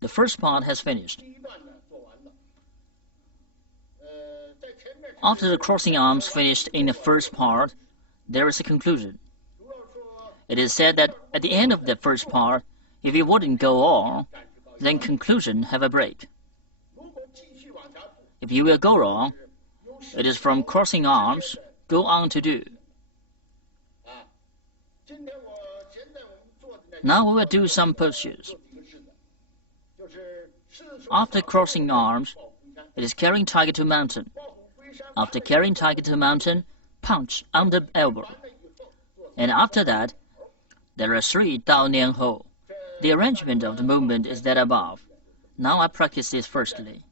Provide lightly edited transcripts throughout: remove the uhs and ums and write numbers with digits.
The first part has finished. After the crossing arms finished in the first part, there is a conclusion. It is said that at the end of the first part, if you wouldn't go on, then conclusion have a break. If you will go on, it is from crossing arms, go on to do. Now we will do some postures. After crossing arms, it is carrying tiger to mountain. After carrying tiger to mountain, punch on the elbow. And after that, there are 3 Dao Nian Hou. The arrangement of the movement is that above. Now I practice this firstly.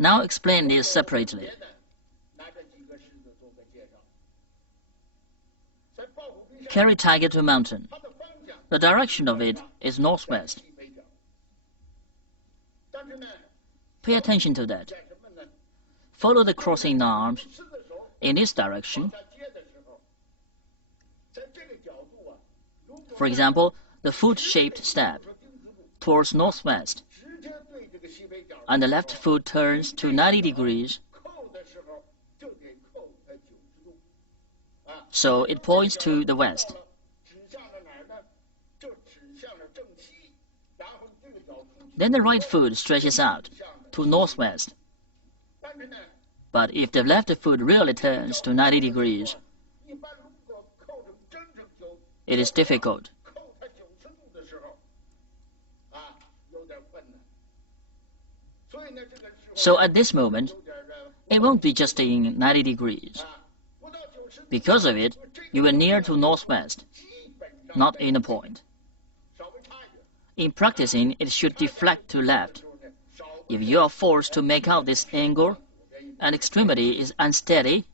Now explain this separately. Carry tiger to mountain. The direction of it is northwest. Pay attention to that. Follow the crossing arms in this direction. For example, the foot-shaped step towards northwest, and the left foot turns to 90 degrees, so it points to the west. Then the right foot stretches out to northwest. But if the left foot really turns to 90 degrees, it is difficult. So at this moment, it won't be just in 90 degrees. Because of it, you are near to northwest, not in a point. In practicing, it should deflect to left. If you are forced to make out this angle, and extremity is unsteady,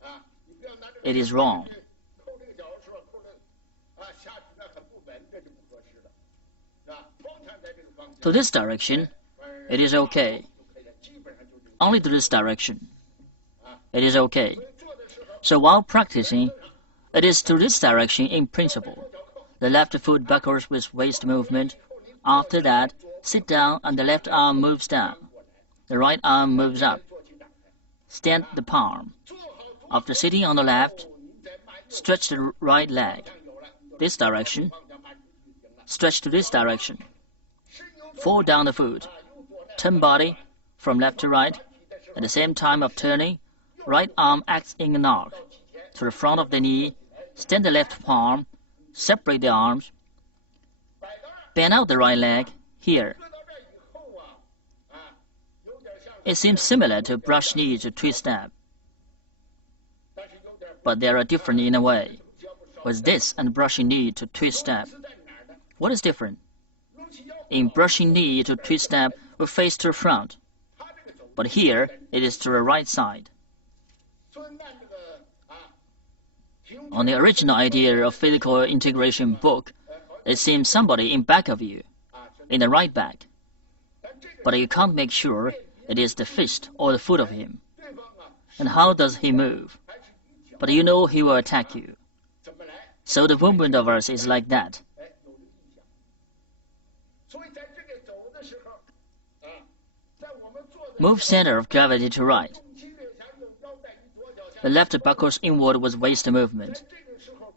it is wrong. To this direction, it is okay. Only to this direction, it is okay. So while practicing, it is to this direction in principle. The left foot buckles with waist movement. After that, sit down and the left arm moves down. The right arm moves up. Stand the palm. After sitting on the left, stretch the right leg. This direction. Stretch to this direction. Fold down the foot. Turn body from left to right. At the same time of turning, right arm acts in an arc. To the front of the knee, stand the left palm, separate the arms. Bend out the right leg, here. It seems similar to brush knee to twist step, but they are different in a way. With this and brushing knee to twist step, what is different? In brushing knee to twist step, we face to the front, but here it is to the right side. On the original idea of physical integration book, it seems somebody in back of you, in the right back, but you can't make sure it is the fist or the foot of him. And how does he move? But you know he will attack you. So the movement of us is like that. Move center of gravity to right. The left buckles inward with waist movement.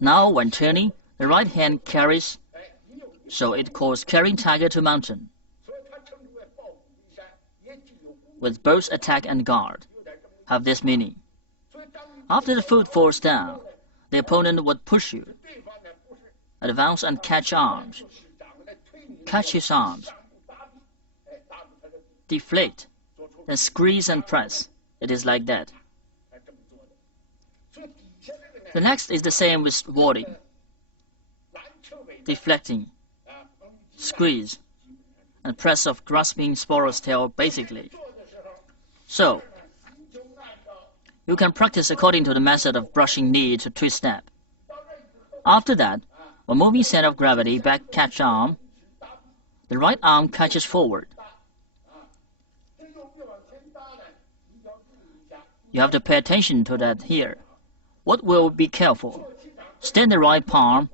Now when turning, the right hand carries, so it calls carrying tiger to mountain, with both attack and guard, have this meaning. After the foot falls down, the opponent would push you, advance and catch arms, catch his arms, deflate, then squeeze and press. It is like that. The next is the same with warding, deflecting, squeeze, and press of grasping sparrow's tail basically. So, you can practice according to the method of brushing knee to twist step. After that, when moving center of gravity back catch arm, the right arm catches forward. You have to pay attention to that here. What will be careful? Stand the right palm.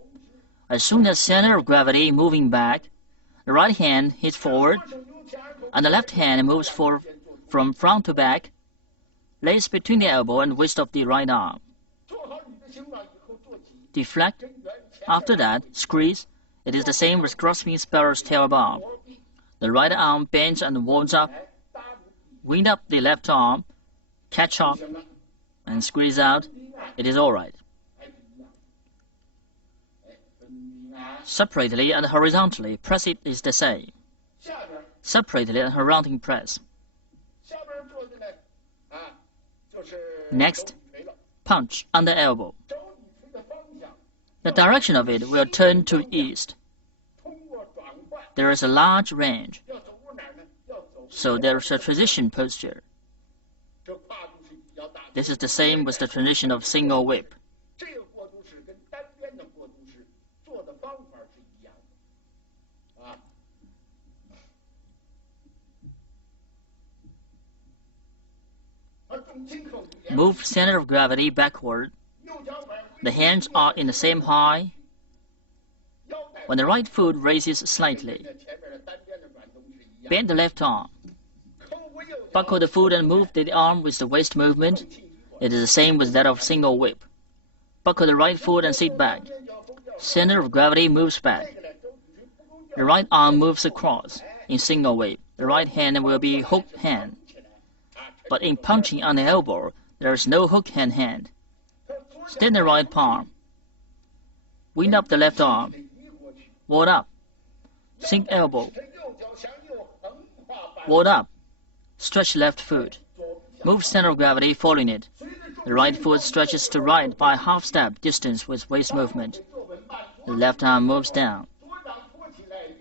As soon as center of gravity moving back, the right hand hits forward, and the left hand moves forward from front to back, lays between the elbow and waist of the right arm. Deflect. After that, squeeze. It is the same with grasping sparrow's tail above. The right arm bends and warms up. Wind up the left arm, catch up, and squeeze out. It is all right. Separately and horizontally, press it is the same. Separately and horizontally press. Next, punch under elbow. The direction of it will turn to east. There is a large range, so there is a transition posture. This is the same with the transition of single whip. Move center of gravity backward. The hands are in the same height. When the right foot raises slightly, bend the left arm. Buckle the foot and move the arm with the waist movement. It is the same with that of single whip. Buckle the right foot and sit back. Center of gravity moves back. The right arm moves across. In single whip, the right hand will be hooked hand. But in punching on the elbow, there is no hook hand. Stand the right palm. Wind up the left arm. Ward up. Sink elbow. Ward up. Stretch left foot. Move center of gravity following it. The right foot stretches to right by half step distance with waist movement. The left arm moves down.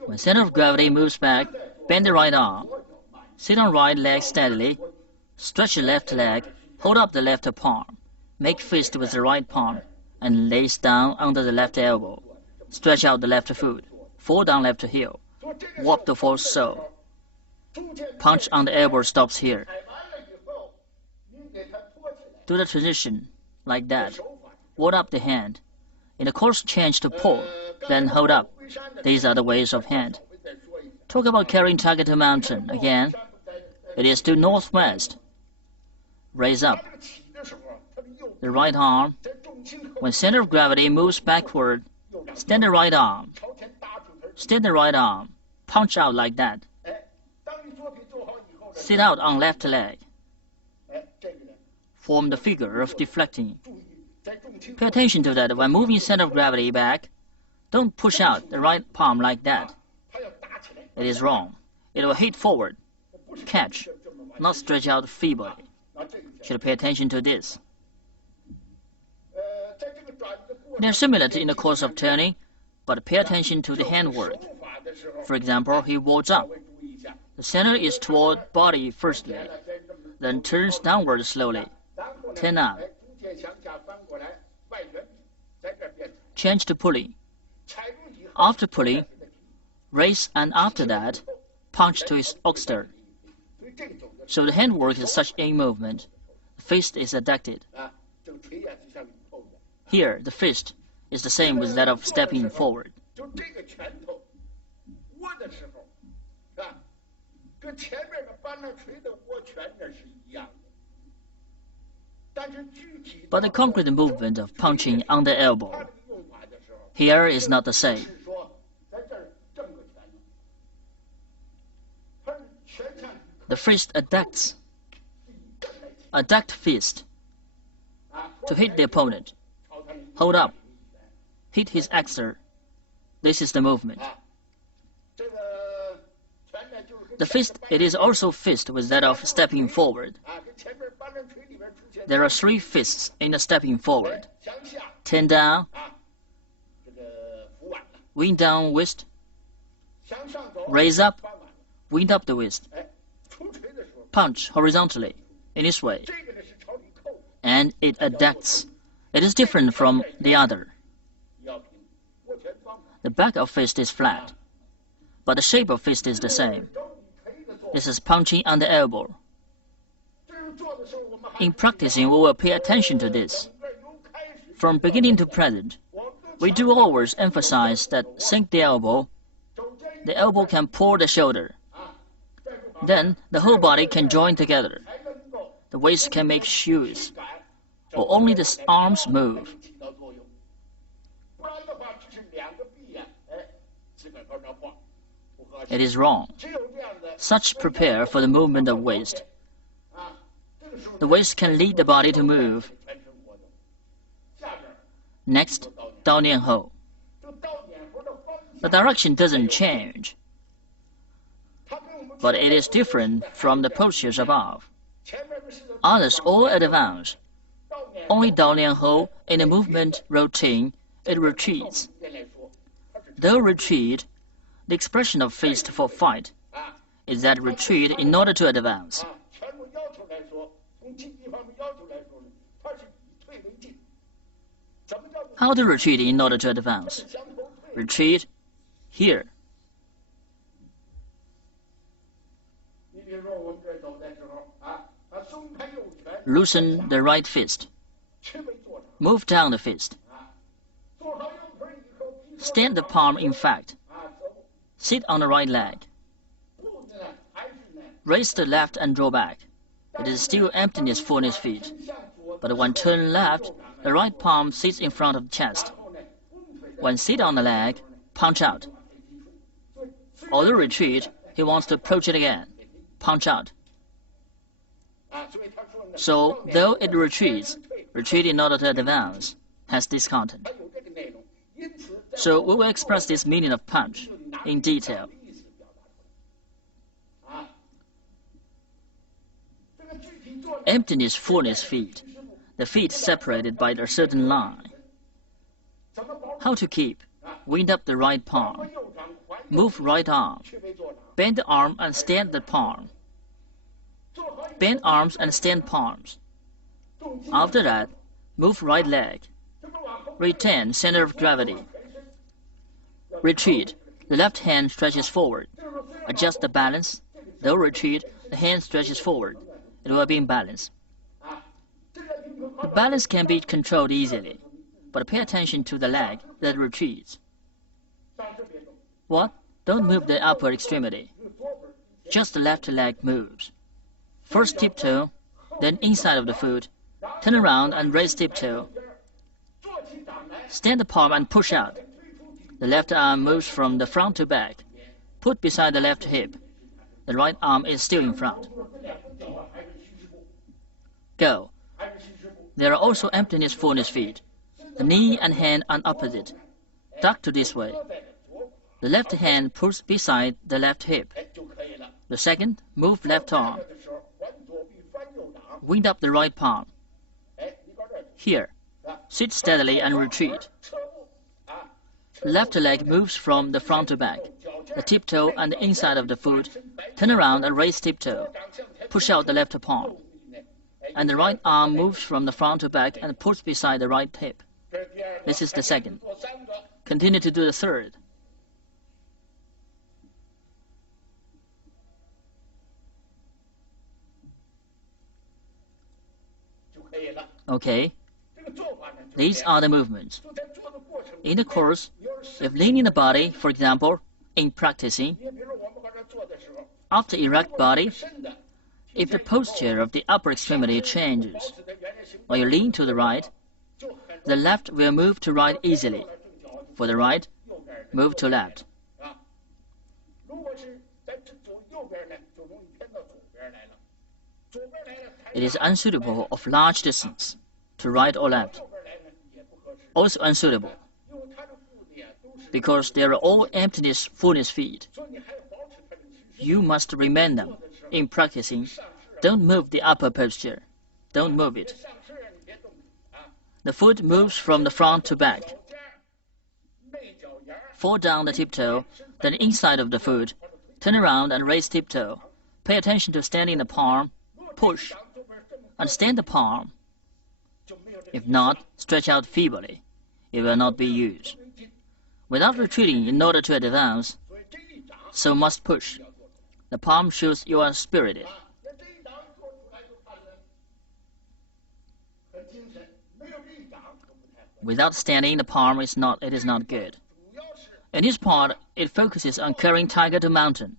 When center of gravity moves back, bend the right arm. Sit on right leg steadily. Stretch the left leg. Hold up the left palm. Make fist with the right palm and lace down under the left elbow. Stretch out the left foot. Fall down left heel. Walk the fourth sole. Punch on the elbow stops here. Do the transition like that. Ward up the hand. In the course change to pull, then hold up. These are the ways of hand. Talk about carrying target to mountain again. It is to northwest. Raise up. The right arm. When center of gravity moves backward, stand the right arm. Stand the right arm. Punch out like that. Sit out on left leg. Form the figure of deflecting. Pay attention to that when moving center of gravity back. Don't push out the right palm like that. It is wrong. It will hit forward. Catch. not stretch out feebly. Should pay attention to this. They are similar in the course of turning, but pay attention to the handwork. For example, he walks up. The center is toward body firstly, then turns downward slowly. Turn up. Change to pulling. After pulling, raise, and after that, punch to his oxter. So the handwork is such a movement. The fist is adducted. Here, the fist is the same with that of stepping forward. But the concrete movement of punching on the elbow here is not the same. The fist adducts. Adduct fist to hit the opponent. Hold up. Hit his axle. This is the movement. The fist, it is also fist with that of stepping forward. There are 3 fists in the stepping forward. Turn down, wind down wrist, raise up, wind up the wrist, punch horizontally in this way, and it adducts. It is different from the other. The back of fist is flat, but the shape of fist is the same. This is punching on the elbow. In practicing, we will pay attention to this. From beginning to present, we do always emphasize that sink the elbow can pull the shoulder. Then the whole body can join together. The waist can make shoes, or only the arms move. It is wrong. Such prepare for the movement of waist. The waist can lead the body to move. Next, Dao Nian Hou. The direction doesn't change, but it is different from the postures above. Others all advance. Only Dao Nian Hou, in the movement routine, it retreats. Though retreat, the expression of fist for fight is that retreat in order to advance. How to retreat in order to advance? Retreat here. Loosen the right fist. Move down the fist. Stand the palm in fact. Sit on the right leg. Raise the left and draw back. It is still emptiness fullness feet. But when turn left, the right palm sits in front of the chest. When sit on the leg, punch out. Although retreat, he wants to approach it again. Punch out. So, though it retreats, retreat in order to advance has this content. So we will express this meaning of punch in detail. Emptiness fullness feet. The feet separated by a certain line. How to keep? Wind up the right palm. Move right arm. Bend the arm and stand the palm. Bend arms and stand palms. After that, move right leg. Retain center of gravity. Retreat. The left hand stretches forward. Adjust the balance. Though retreat, the hand stretches forward. It will be in balance. The balance can be controlled easily, but pay attention to the leg that retreats. What? Don't move the upper extremity. Just the left leg moves. First tiptoe, then inside of the foot. Turn around and raise tiptoe. Stand the palm and push out. The left arm moves from the front to back. Put beside the left hip. The right arm is still in front. Go. There are also emptiness fullness feet. The knee and hand are opposite. Duck to this way. The left hand puts beside the left hip. The second, move left arm. Wind up the right palm. Here, sit steadily and retreat. Left leg moves from the front to back. The tiptoe and the inside of the foot. Turn around and raise tiptoe. Push out the left palm. And the right arm moves from the front to back and puts beside the right hip. This is the second. Continue to do the third. Okay. These are the movements. In the course, if leaning the body, for example, in practicing, after erect body, if the posture of the upper extremity changes, or you lean to the right, the left will move to right easily. For the right, move to left. It is unsuitable of large distance, to right or left. Also unsuitable, because they are all emptiness, fullness feet. You must remain them in practicing. Don't move the upper posture. Don't move it. The foot moves from the front to back. Fall down the tiptoe, then inside of the foot. Turn around and raise tiptoe. Pay attention to standing the palm. Push. And stand the palm. If not, stretch out feebly. It will not be used. Without retreating in order to advance, so must push. The palm shows you are spirited. Without standing the palm, it is not good. In this part, it focuses on carrying tiger to mountain.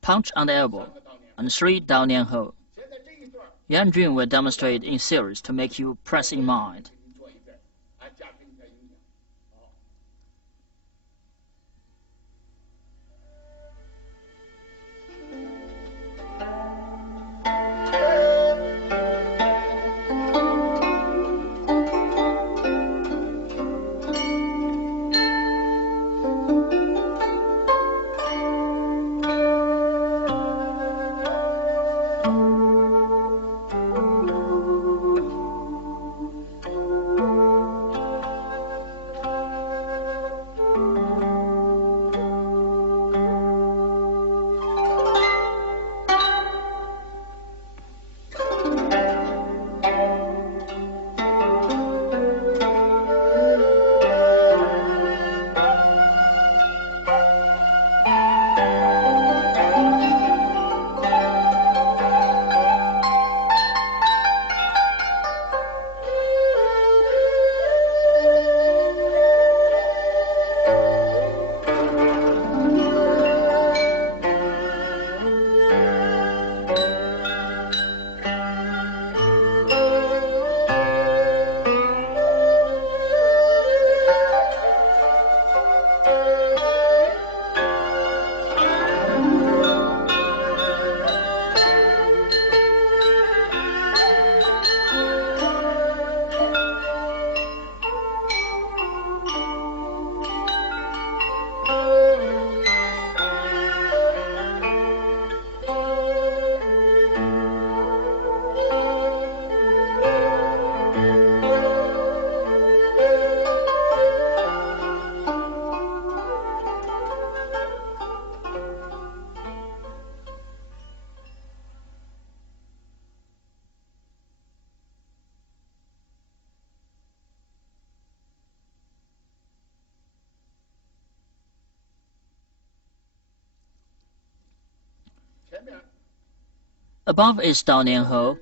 Punch on the elbow, and 3 down Nian Hou. Yang Jun will demonstrate in series to make you press in mind. Above is Dao Nian Hou.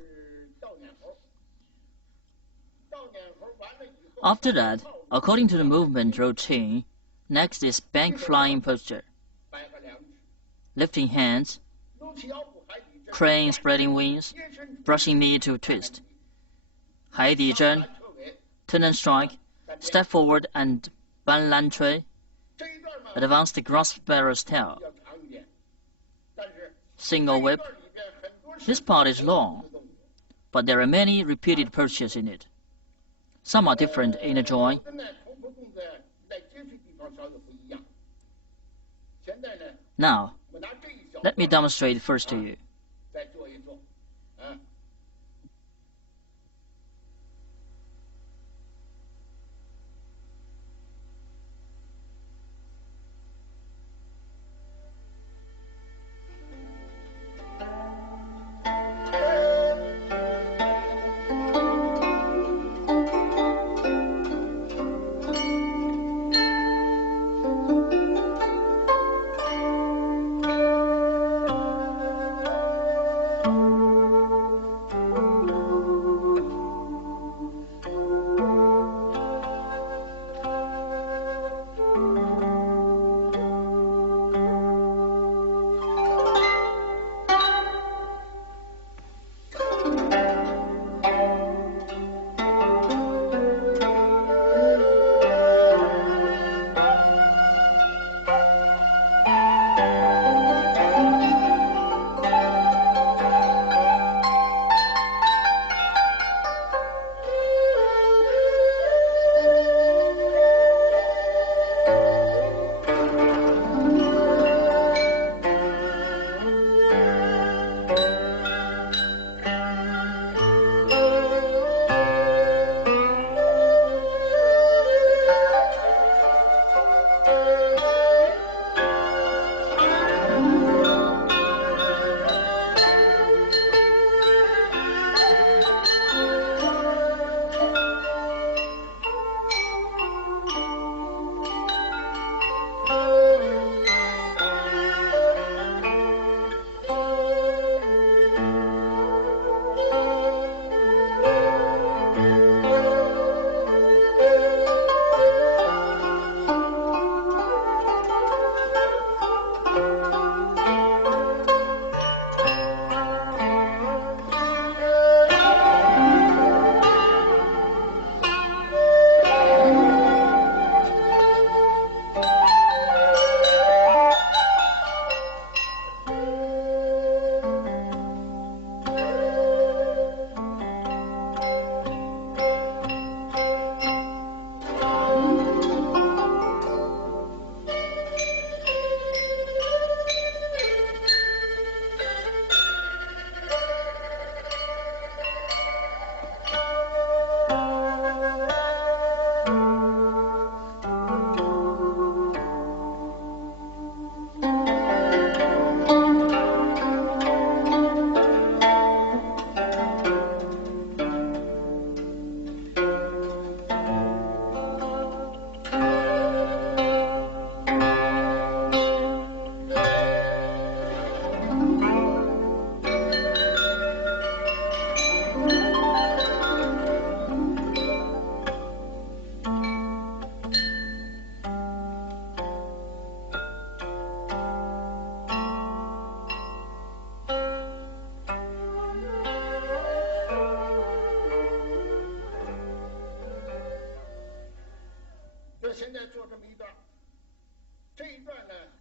After that, according to the movement routine, next is bank flying posture. Lifting hands, crane spreading wings, brushing knee to twist. TaiChiZhe, turn and strike, step forward and ban lan cui, advance the grass sparrow's tail. Single whip. This part is long, but there are many repeated postures in it. Some are different in the joint. Now, let me demonstrate first to you.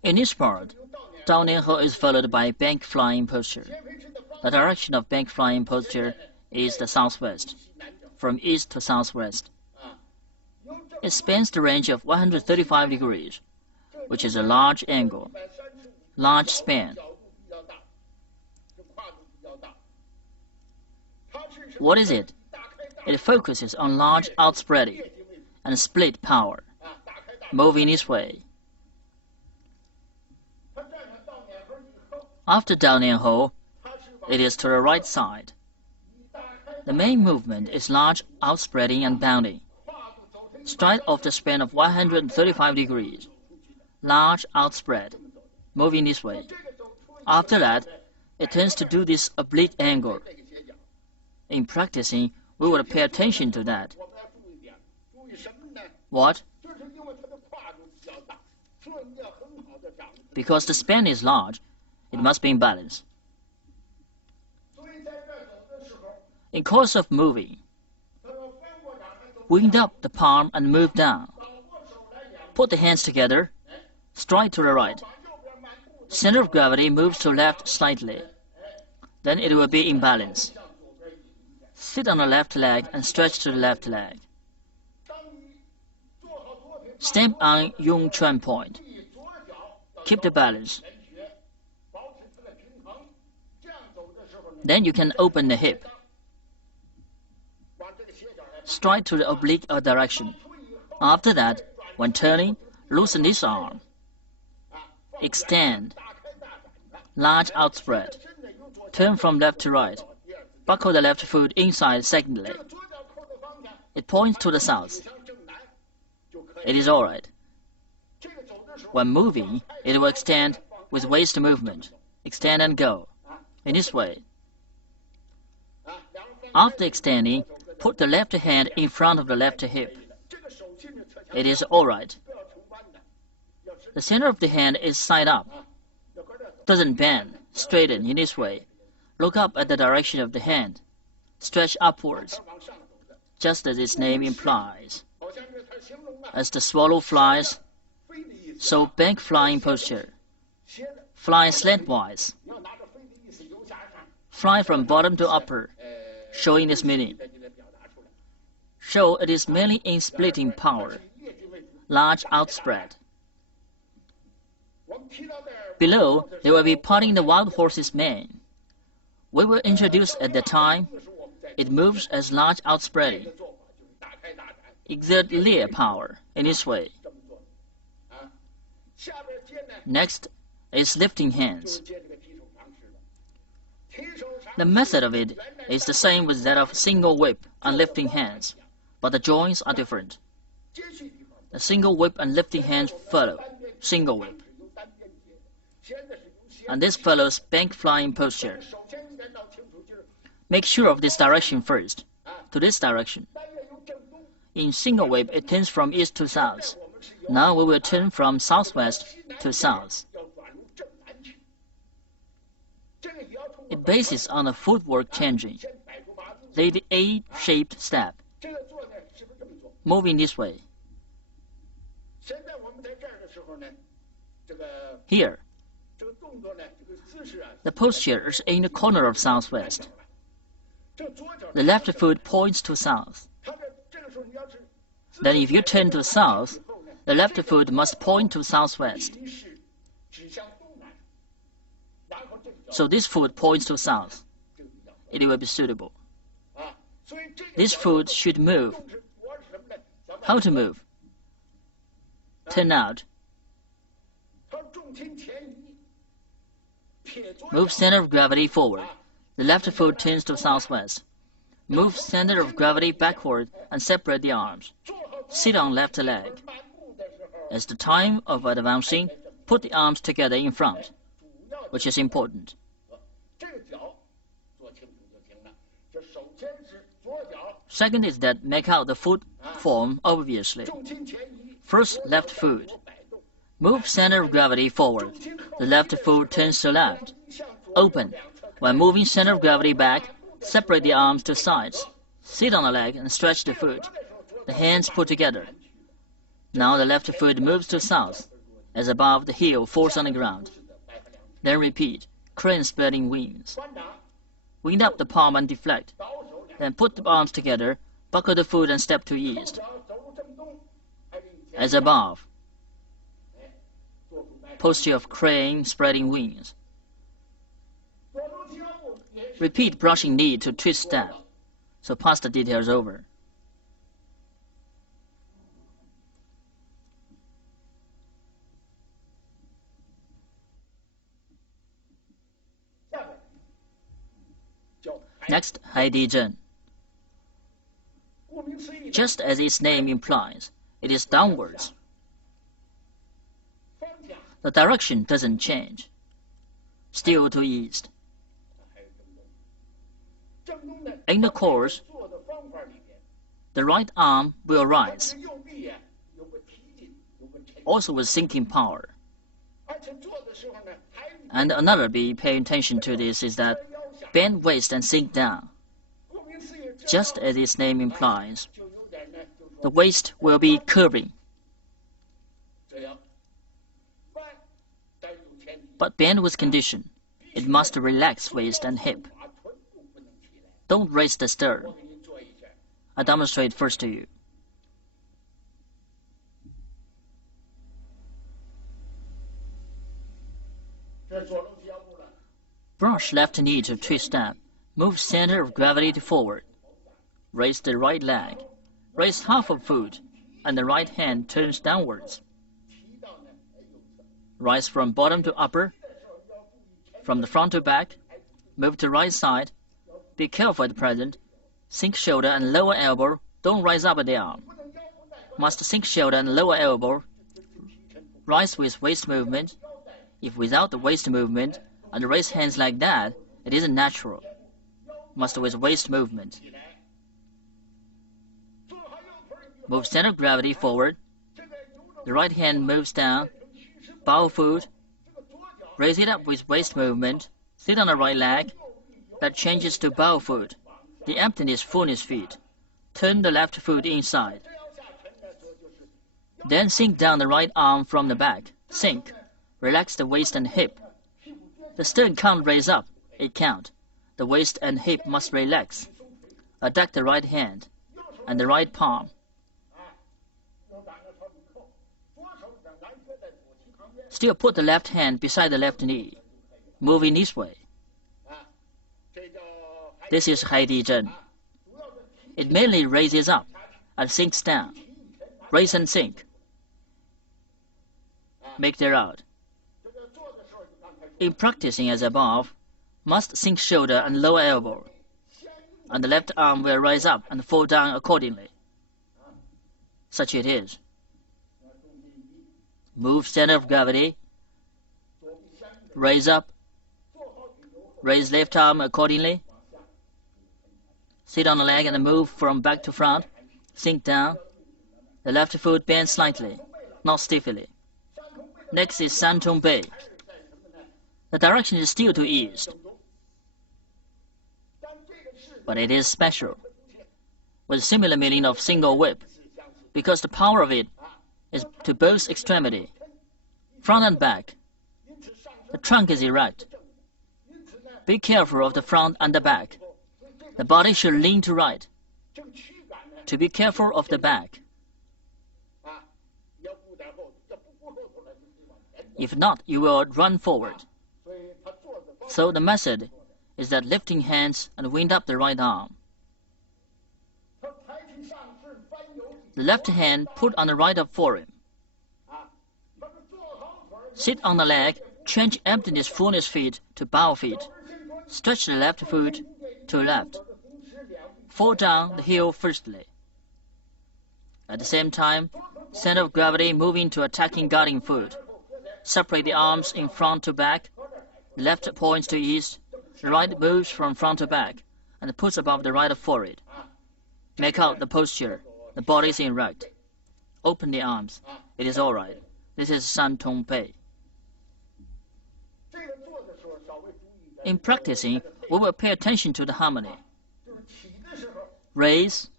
In this part, Daonianhe is followed by bank flying posture. The direction of bank flying posture is the southwest, from east to southwest. It spans the range of 135 degrees, which is a large angle, large span. What is it? It focuses on large outspreading and split power, moving this way. After Daonianhe, it is to the right side. The main movement is large outspreading and bounding. Straight off the span of 135 degrees, large outspread, moving this way. After that, it tends to do this oblique angle. In practicing, we will pay attention to that. What? Because the span is large, it must be in balance. In course of moving, wind up the palm and move down. Put the hands together, straight to the right. Center of gravity moves to left slightly. Then it will be in balance. Sit on the left leg and stretch to the left leg. Step on Yang Jun point. Keep the balance. Then you can open the hip. Straight to the oblique direction. After that, when turning, loosen this arm. Extend. Large outspread. Turn from left to right. Buckle the left foot inside secondly. It points to the south. It is alright. When moving, it will extend with waist movement. Extend and go. In this way. After extending, put the left hand in front of the left hip. It is alright. The center of the hand is side up. Doesn't bend, straighten in this way. Look up at the direction of the hand. Stretch upwards, just as its name implies. As the swallow flies, so bank flying posture. Fly slantwise. Fly from bottom to upper, showing this meaning. Show it is mainly in splitting power. Large outspread. Below, they will be parting the wild horse's mane. We will introduce at the time, it moves as large outspreading. Exert leer power in this way. Next is lifting hands. The method of it is the same with that of single whip and lifting hands, but the joints are different. The single whip and lifting hands follow single whip. And this follows bank flying posture. Make sure of this direction first, to this direction. In single whip, it turns from east to south. Now we will turn from southwest to south. It bases on the footwork changing. Lay the A-shaped step, moving this way. Here, the posture is in the corner of southwest. The left foot points to south. Then if you turn to south, the left foot must point to southwest. So this foot points to south. It will be suitable. This foot should move. How to move? Turn out. Move center of gravity forward. The left foot turns to southwest. Move center of gravity backward and separate the arms. Sit on left leg. At the time of advancing, put the arms together in front, which is important. Second is that make out the foot form obviously. First, left foot. Move center of gravity forward. The left foot turns to left. Open. When moving center of gravity back, separate the arms to sides. Sit on the leg and stretch the foot. The hands put together. Now the left foot moves to south. As above, the heel falls on the ground. Then repeat, crane spreading wings. Wind up the palm and deflect. Then put the arms together, buckle the foot and step to east. As above. Posture of crane spreading wings. Repeat brushing knee to twist step. So pass the details over. Next, TaiChiZhe. Just as its name implies, it is downwards. The direction doesn't change. Still to east. In the course, the right arm will rise, also with sinking power. And another be paying attention to this is that bend waist and sink down. Just as its name implies, the waist will be curving. But bend with condition. It must relax waist and hip. Don't raise the stern. I demonstrate first to you. Brush left knee to twist step. Move center of gravity to forward. Raise the right leg. Raise half of foot, and the right hand turns downwards. Rise from bottom to upper. From the front to back. Move to right side. Be careful at present. Sink shoulder and lower elbow. Don't rise up at the arm. Must sink shoulder and lower elbow. Rise with waist movement. If without the waist movement and raise hands like that, it isn't natural. Must with waist movement. Move center of gravity forward. The right hand moves down. Bow foot. Raise it up with waist movement. Sit on the right leg. That changes to bow foot. The emptiness fullness feet. Turn the left foot inside. Then sink down the right arm from the back. Sink. Relax the waist and hip. The stern can't raise up. It can't. The waist and hip must relax. Adapt the right hand and the right palm. Still put the left hand beside the left knee. Move in this way. This is TaiChiZhe. It mainly raises up and sinks down. Raise and sink. Make that out. In practicing as above, must sink shoulder and lower elbow, and the left arm will rise up and fall down accordingly. Such it is. Move center of gravity. Raise up. Raise left arm accordingly. Sit on the leg and move from back to front. Sink down. The left foot bends slightly, not stiffly. Next is Santong Bei. The direction is still to east, but it is special, with similar meaning of single whip, because the power of it is to both extremity, front and back. The trunk is erect. Be careful of the front and the back. The body should lean to right. To be careful of the back. If not, you will run forward. So the method is that lifting hands and wind up the right arm. The left hand put on the right of forearm. Sit on the leg, change emptiness fullness feet to bow feet. Stretch the left foot to left. Fall down the heel firstly. At the same time, center of gravity moving to attacking guarding foot. Separate the arms in front to back. The left points to east. The right moves from front to back and puts above the right forehead. Make out the posture. The body is erect. Open the arms. It is all right. This is Santong Bei. In practicing, we will pay attention to the harmony. Raise.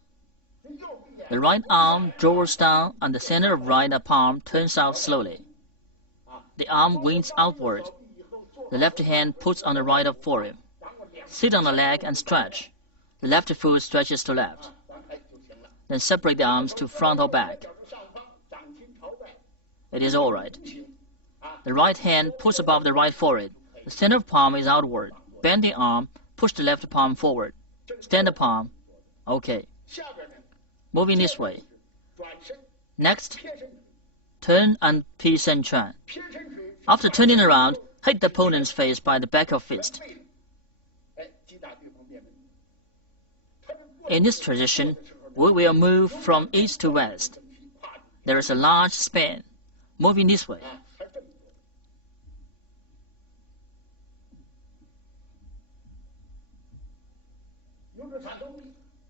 The right arm draws down and the center of right palm turns out slowly. The arm wings outward. The left hand puts on the right forearm. Sit on the leg and stretch. The left foot stretches to left. Then separate the arms to front or back. It is all right. The right hand puts above the right forehead. The center of palm is outward. Bend the arm. Push the left palm forward. Stand the palm. Okay. Moving this way. Next, turn and TaiChiZhe. After turning around, hit the opponent's face by the back of fist. In this tradition, we will move from east to west. There is a large span. Moving this way.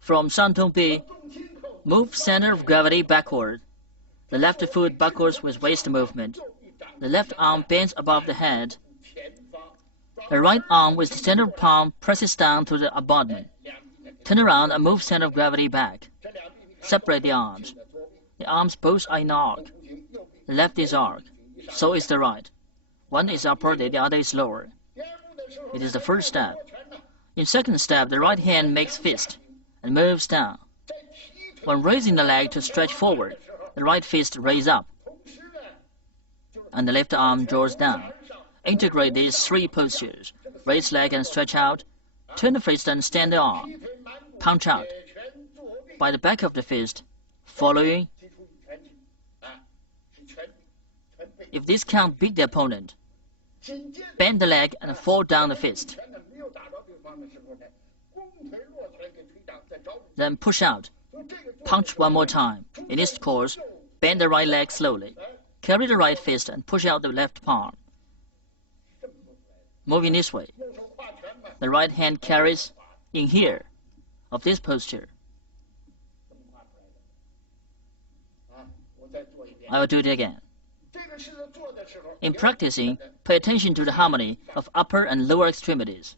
From Shantongbi, move center of gravity backward. The left foot backwards with waist movement. The left arm bends above the head. The right arm with the center palm presses down to the abutment. Turn around and move center of gravity back. Separate the arms. The arms both are in arc. The left is arc. So is the right. One is upper, the other is lower. It is the first step. In second step, the right hand makes fist and moves down. When raising the leg to stretch forward, the right fist raises up, and the left arm draws down. Integrate these three postures. Raise leg and stretch out. Turn the fist and stand the arm. Punch out. By the back of the fist, following. If this can't beat the opponent, bend the leg and fall down the fist. Then push out. Punch one more time. In this course, bend the right leg slowly. Carry the right fist and push out the left palm. Moving this way. The right hand carries in here of this posture. I will do it again. In practicing, pay attention to the harmony of upper and lower extremities.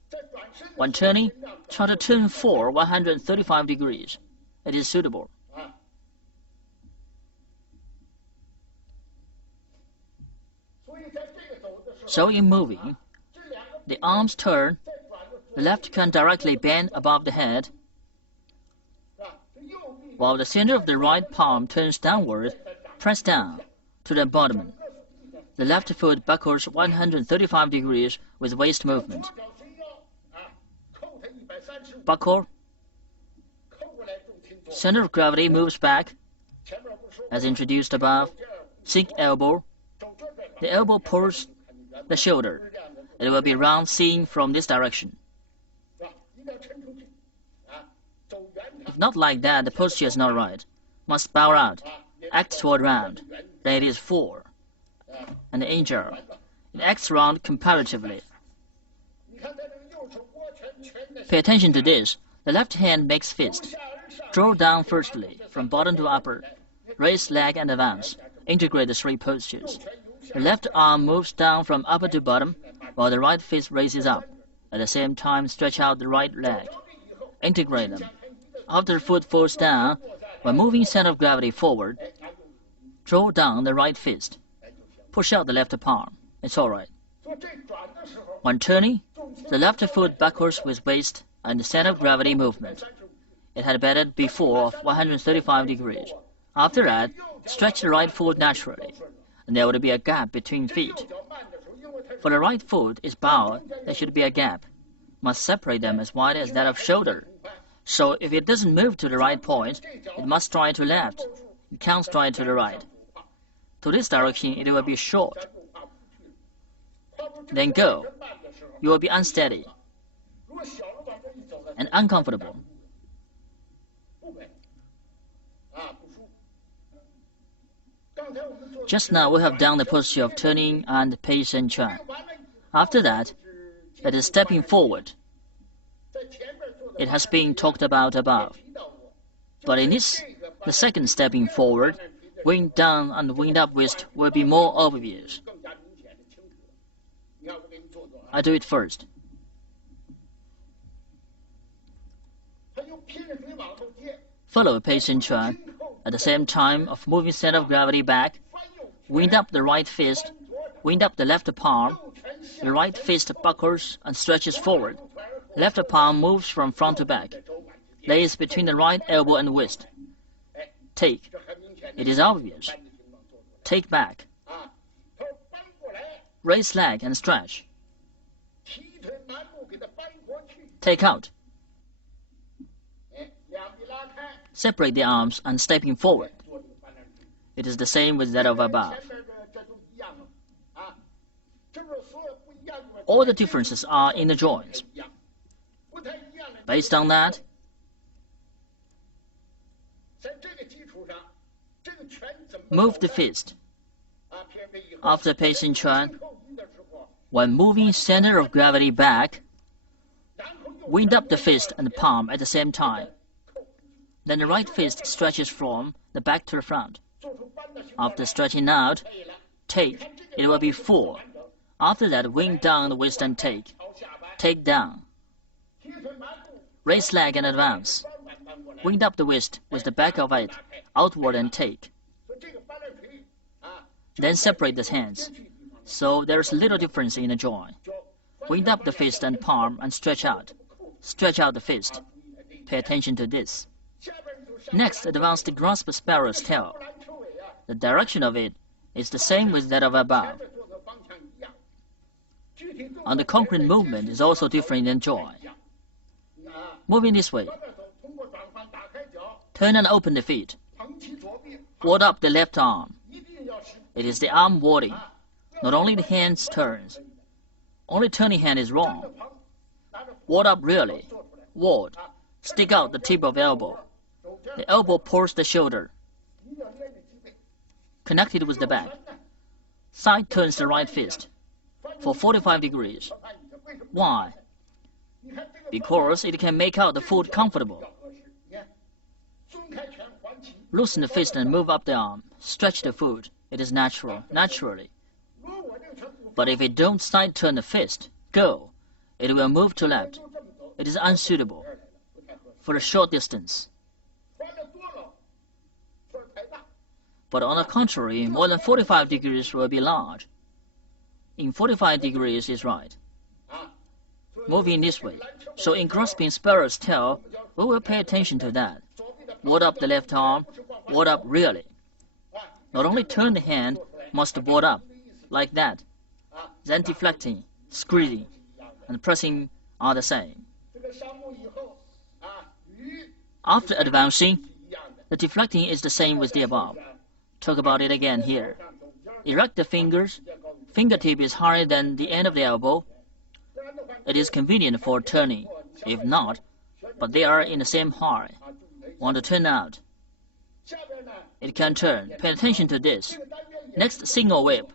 When turning, try to turn for 135 degrees. It is suitable. So in moving, the arms turn, the left can directly bend above the head, while the center of the right palm turns downward, press down to the abdomen. The left foot buckles 135 degrees with waist movement. Buckle. Center of gravity moves back, as introduced above. Sink elbow. The elbow pulls the shoulder. It will be round seen from this direction. If not like that, the posture is not right. Must bow out. Act toward round. Then it is 4. And injure. It acts round comparatively. Pay attention to this. The left hand makes fist. Draw down firstly, from bottom to upper. Raise leg and advance. Integrate the three postures. The left arm moves down from upper to bottom, while the right fist raises up. At the same time, stretch out the right leg. Integrate them. After the foot falls down, when moving center of gravity forward, draw down the right fist. Push out the left palm. It's all right. When turning, the left foot backwards with waist and center of gravity movement. It had bended before of 135 degrees. After that, stretch the right foot naturally, and there would be a gap between feet. For the right foot is bowed, there should be a gap. Must separate them as wide as that of shoulder. So if it doesn't move to the right point, it must stride to left. It can't stride to the right. To this direction, it will be short. Then go. You will be unsteady and uncomfortable. Just now we have done the posture of turning and TaiChiZhe. After that, it is stepping forward. It has been talked about above. But in this, the second stepping forward, wing down and wing up wrist will be more obvious. I do it first. Follow TaiChiZhe at the same time of moving center of gravity back. Wind up the right fist, Wind up the left palm. The right fist buckles and stretches forward. Left palm moves from front to back. Lays between the right elbow and wrist. Take. It is obvious. Take back. Raise leg and stretch. Take out. Separate the arms and stepping forward. It is the same with that of above. All the differences are in the joints. Based on that, move the fist. After pacing Chuan, when moving center of gravity back, wind up the fist and palm at the same time. Then the right fist stretches from the back to the front. After stretching out, take. It will be 4. After that, wing down the waist and take. Take down. Raise leg and advance. Wind up the waist with the back of it outward and take. Then separate the hands. So there is little difference in the joint. Wind up the fist and palm and stretch out. Stretch out the fist. Pay attention to this. Next, advance the grasp sparrow's tail. The direction of it is the same with that of above. And the concrete movement is also different in joint. Moving this way. Turn and open the feet. Ward up the left arm. It is the arm warding. Not only the hands turns. Only turning hand is wrong. Ward up really. Ward. Stick out the tip of elbow. The elbow pulls the shoulder. Connected with the back. Side turns the right fist. For 45 degrees. Why? Because it can make out the foot comfortable. Loosen the fist and move up the arm. Stretch the foot. It is natural, naturally. But if it don't side turn the fist, go. It will move to left. It is unsuitable. For a short distance. But on the contrary, more than 45 degrees will be large. In 45 degrees is right. Moving this way. So in grasping sparrow's tail, we will pay attention to that. Ward up the left arm, ward up really. Not only turn the hand, must ward up, like that. Then deflecting, squeezing, and pressing are the same. After advancing, the deflecting is the same with the above. Talk about it again here. Erect the fingers. Fingertip is higher than the end of the elbow. It is convenient for turning. If not, but they are in the same height. Want to turn out. It can turn. Pay attention to this. Next single whip.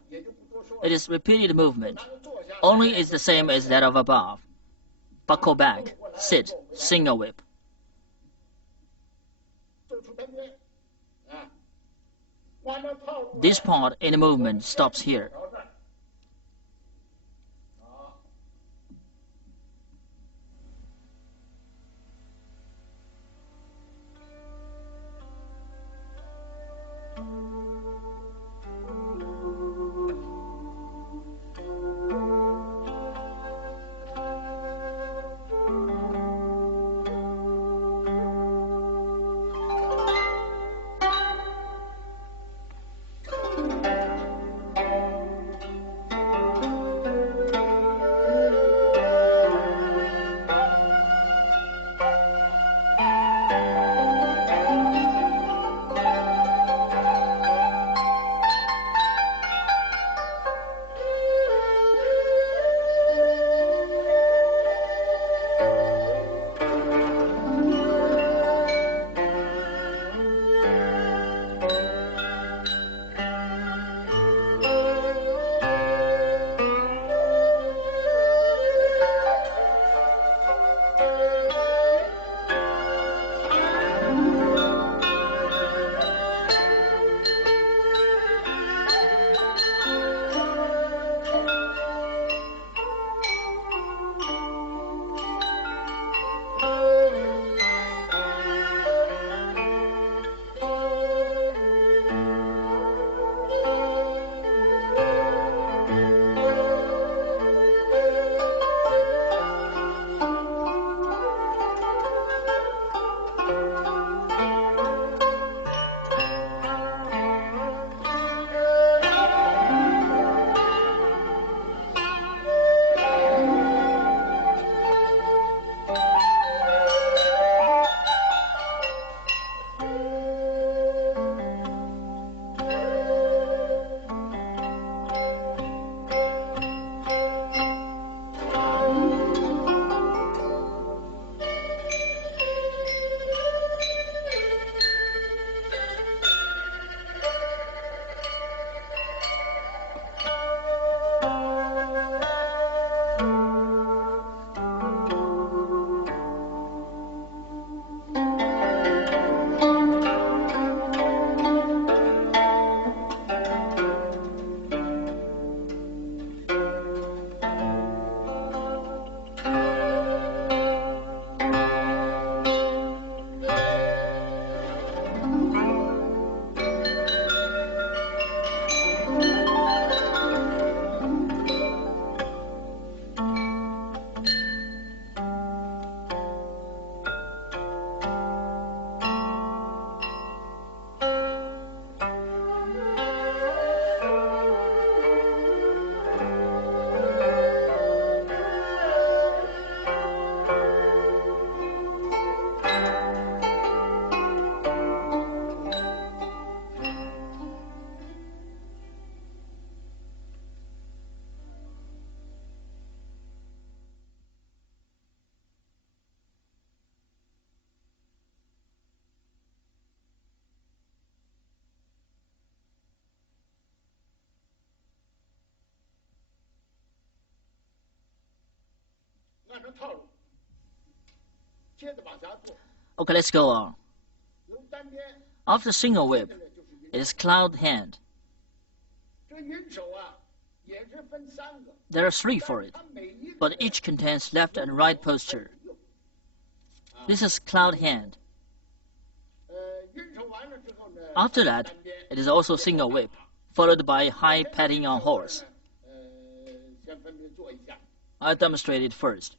It is repeated movement. Only is the same as that of above. Buckle back. Sit. Single whip. This part in the movement stops here. Okay, let's go on. After single whip, it is cloud hand. There are 3 for it, but each contains left and right posture. This is cloud hand. After that, it is also single whip, followed by high patting on horse. I'll demonstrate it first.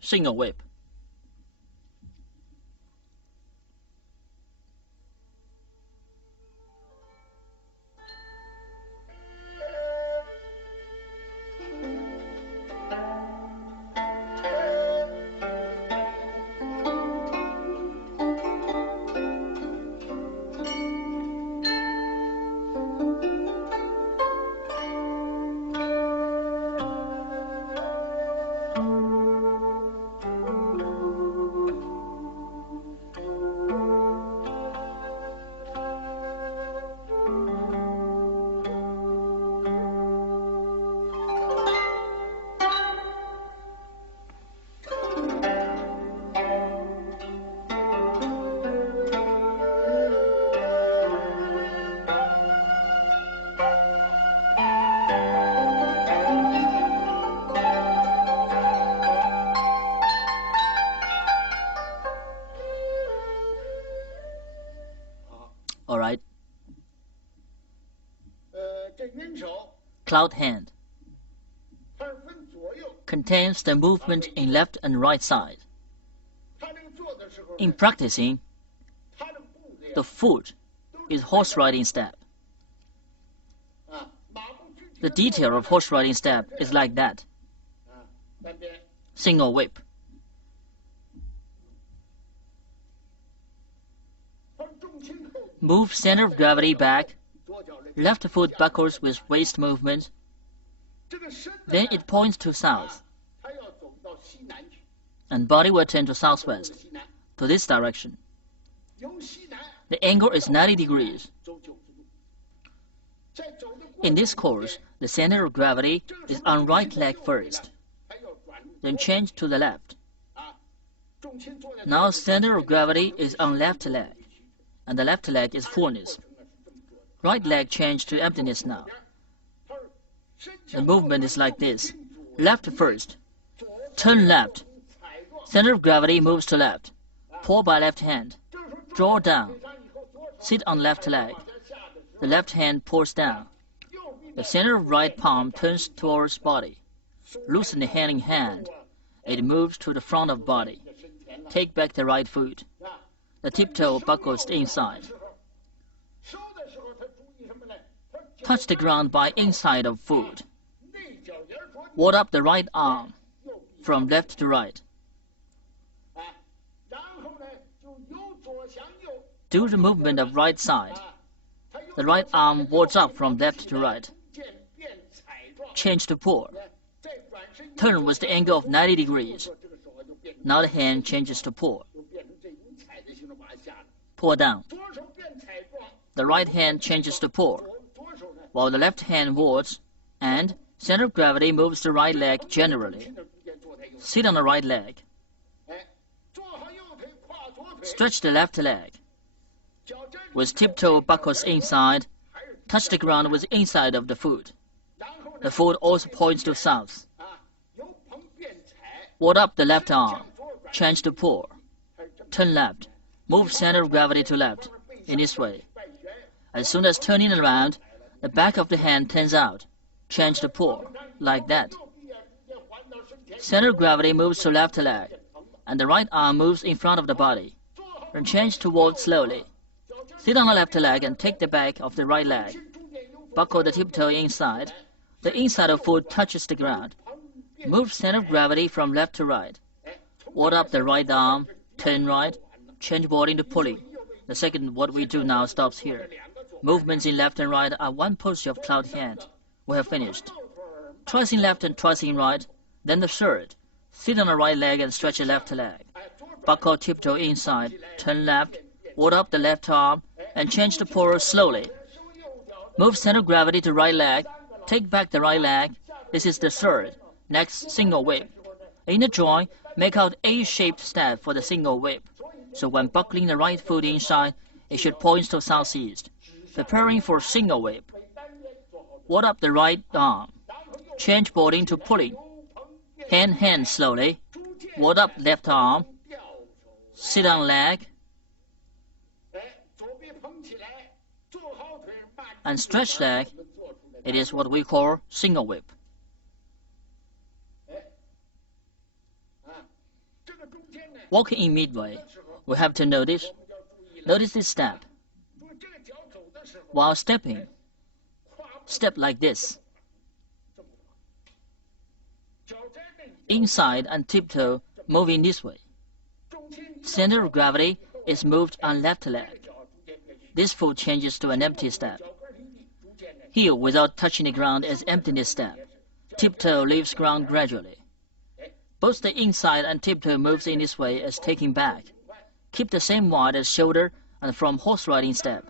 Single whip. All right. Cloud hand contains the movement in left and right side. In practicing, the foot is horse riding step. The detail of horse riding step is like that. Single whip. Move center of gravity back, left foot backwards with waist movement. Then it points to south, and body will turn to southwest, to this direction. The angle is 90 degrees. In this course, the center of gravity is on right leg first, then change to the left. Now center of gravity is on left leg, and the left leg is fullness. Right leg change to emptiness now. The movement is like this. Left first. Turn left. Center of gravity moves to left. Pull by left hand. Draw down. Sit on left leg. The left hand pulls down. The center of right palm turns towards body. Loosen the hand in hand. It moves to the front of body. Take back the right foot. The tiptoe buckles inside. Touch the ground by inside of foot. Ward up the right arm from left to right. Do the movement of right side. The right arm wards up from left to right. Change to pull. Turn with the angle of 90 degrees. Now the hand changes to pull. Pull down. The right hand changes to pull, while the left hand wards, and center of gravity moves the right leg generally. Sit on the right leg. Stretch the left leg. With tiptoe buckles inside, touch the ground with the inside of the foot. The foot also points to south. Ward up the left arm. Change to pull. Turn left. Move center of gravity to left, in this way. As soon as turning around, the back of the hand turns out. Change to pull, like that. Center of gravity moves to left leg, and the right arm moves in front of the body. Then change to walk slowly. Sit on the left leg and take the back of the right leg. Buckle the tiptoe inside. The inside of foot touches the ground. Move center of gravity from left to right. Ward up the right arm, turn right, change body to pulling. The second, what we do now, stops here. Movements in left and right are one posture of cloud hand. We have finished. Twice in left and twice in right. Then the third. Sit on the right leg and stretch the left leg. Buckle tiptoe inside, turn left, ward up the left arm, and change the pull slowly. Move center of gravity to right leg, take back the right leg, This is the third. Next, single whip. In the joint, make out A-shaped step for the single whip. So when buckling the right foot inside, it should point to southeast. Preparing for single whip. Ward up the right arm. Change boarding to pulling. Hand slowly. Ward up left arm. Sit on leg. And stretch leg. It is what we call single whip. Walking in midway, we have to notice this step. While stepping, step like this. Inside and tiptoe moving this way. Center of gravity is moved on left leg. This foot changes to an empty step. Heel without touching the ground is emptiness step. Tiptoe leaves ground gradually. Both the inside and tiptoe moves in this way as taking back. Keep the same wide as shoulder and from horse riding step.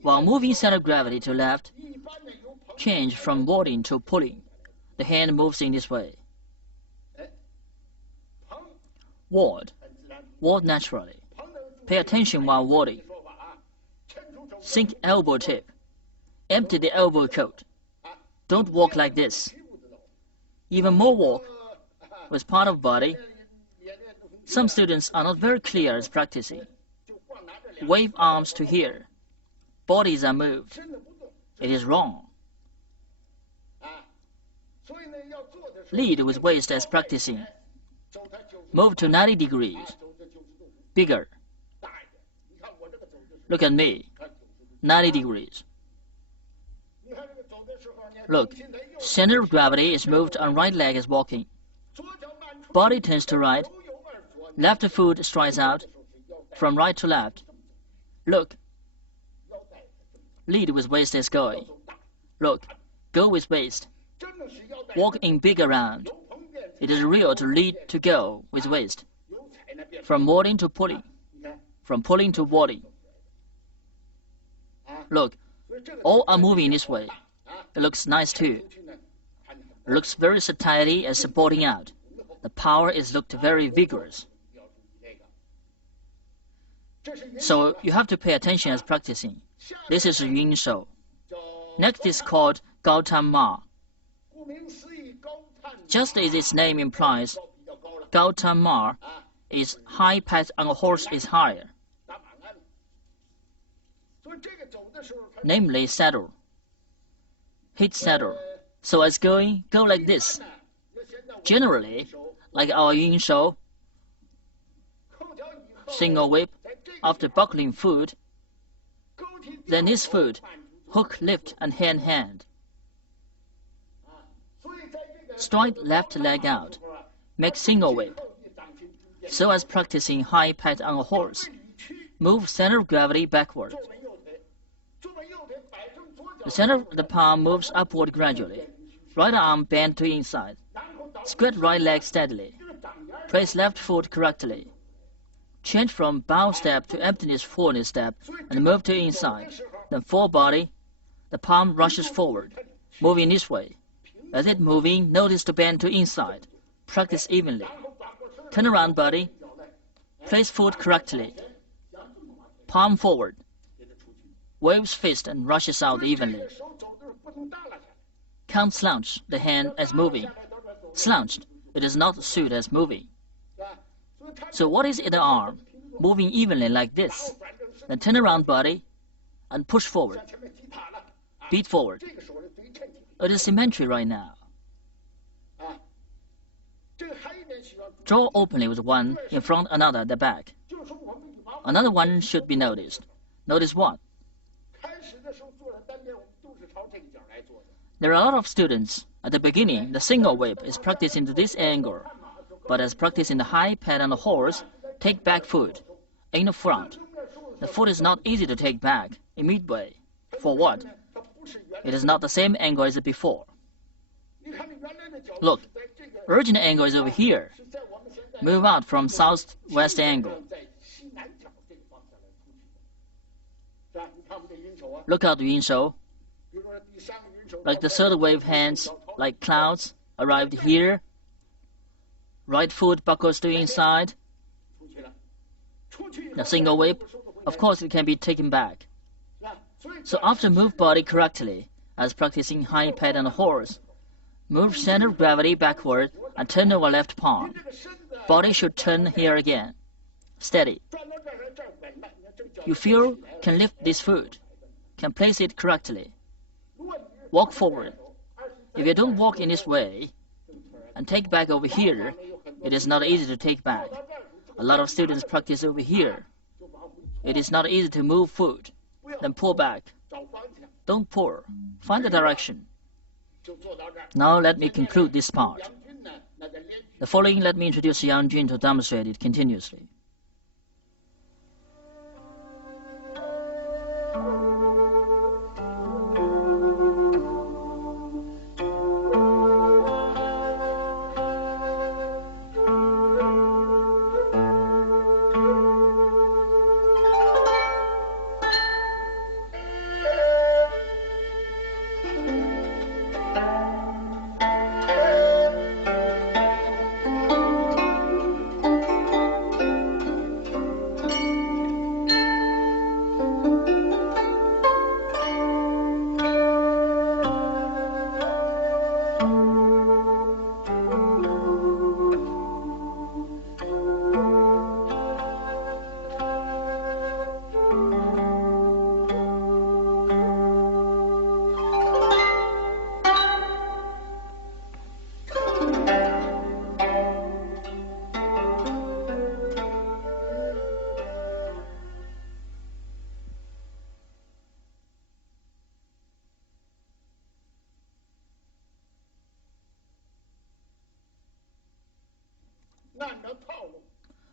While moving center of gravity to left, change from warding to pulling. The hand moves in this way. Ward naturally. Pay attention while warding. Sink elbow tip. Empty the elbow coat. Don't walk like this. Even more walk with part of body. Some students are not very clear as practicing. Wave arms to here. Bodies are moved. It is wrong. Lead with waist as practicing. Move to 90 degrees. Bigger. Look at me. 90 degrees. Look, center of gravity is moved on right leg as walking. Body turns to right. Left foot strides out from right to left. Look. Lead with waist as going. Look, go with waist. Walk in big around. It is real to lead to go with waist. From warding to pulling. From pulling to warding. Look, all are moving this way. It looks nice too. It looks very satiety as supporting out. The power is looked very vigorous. So you have to pay attention as practicing. This is Yin Shou. Next is called Gao Tan Ma. Just as its name implies, Gao Tan Ma is high pat on a horse is higher. Namely saddle. Hit saddle. So as go like this. Generally, like our Yin Shou, single whip, after buckling foot, then this foot, hook, lift, and hand. Strike left leg out, make single whip. So as practicing high pat on a horse, move center of gravity backward. The center of the palm moves upward gradually. Right arm bend to inside. Squat right leg steadily. Place left foot correctly. Change from bow step to emptiness fullness step and move to inside. Then full body. The palm rushes forward, moving this way. As it moving, notice to bend to inside. Practice evenly. Turn around body. Place foot correctly. Palm forward. Waves fist and rushes out evenly. Can't slouch the hand as moving. Slouched, it is not suit as moving. So what is in the arm? Moving evenly like this. Then turn around body and push forward. Beat forward. It is symmetry right now. Draw openly with one in front, another at the back. Another one should be noticed. Notice what? There are a lot of students. At the beginning, the single whip is practiced into this angle. But as practiced in the high pad on the horse, take back foot. In the front, the foot is not easy to take back in midway. For what? It is not the same angle as before. Look, original angle is over here. Move out from southwest angle. Look at Yin Shou. like the third wave hands, like clouds, arrived here. Right foot buckles to inside. The single whip, of course, it can be taken back. So after move body correctly, as practicing high pad and horse, move center of gravity backward and turn over left palm. Body should turn here again. Steady. You feel can lift this foot, can place it correctly. Walk forward. If you don't walk in this way and take back over here, it is not easy to take back. A lot of students practice over here. It is not easy to move foot, then pull back. Don't pull. Find the direction. Now let me conclude this part. The following, let me introduce Yang Jun to demonstrate it continuously.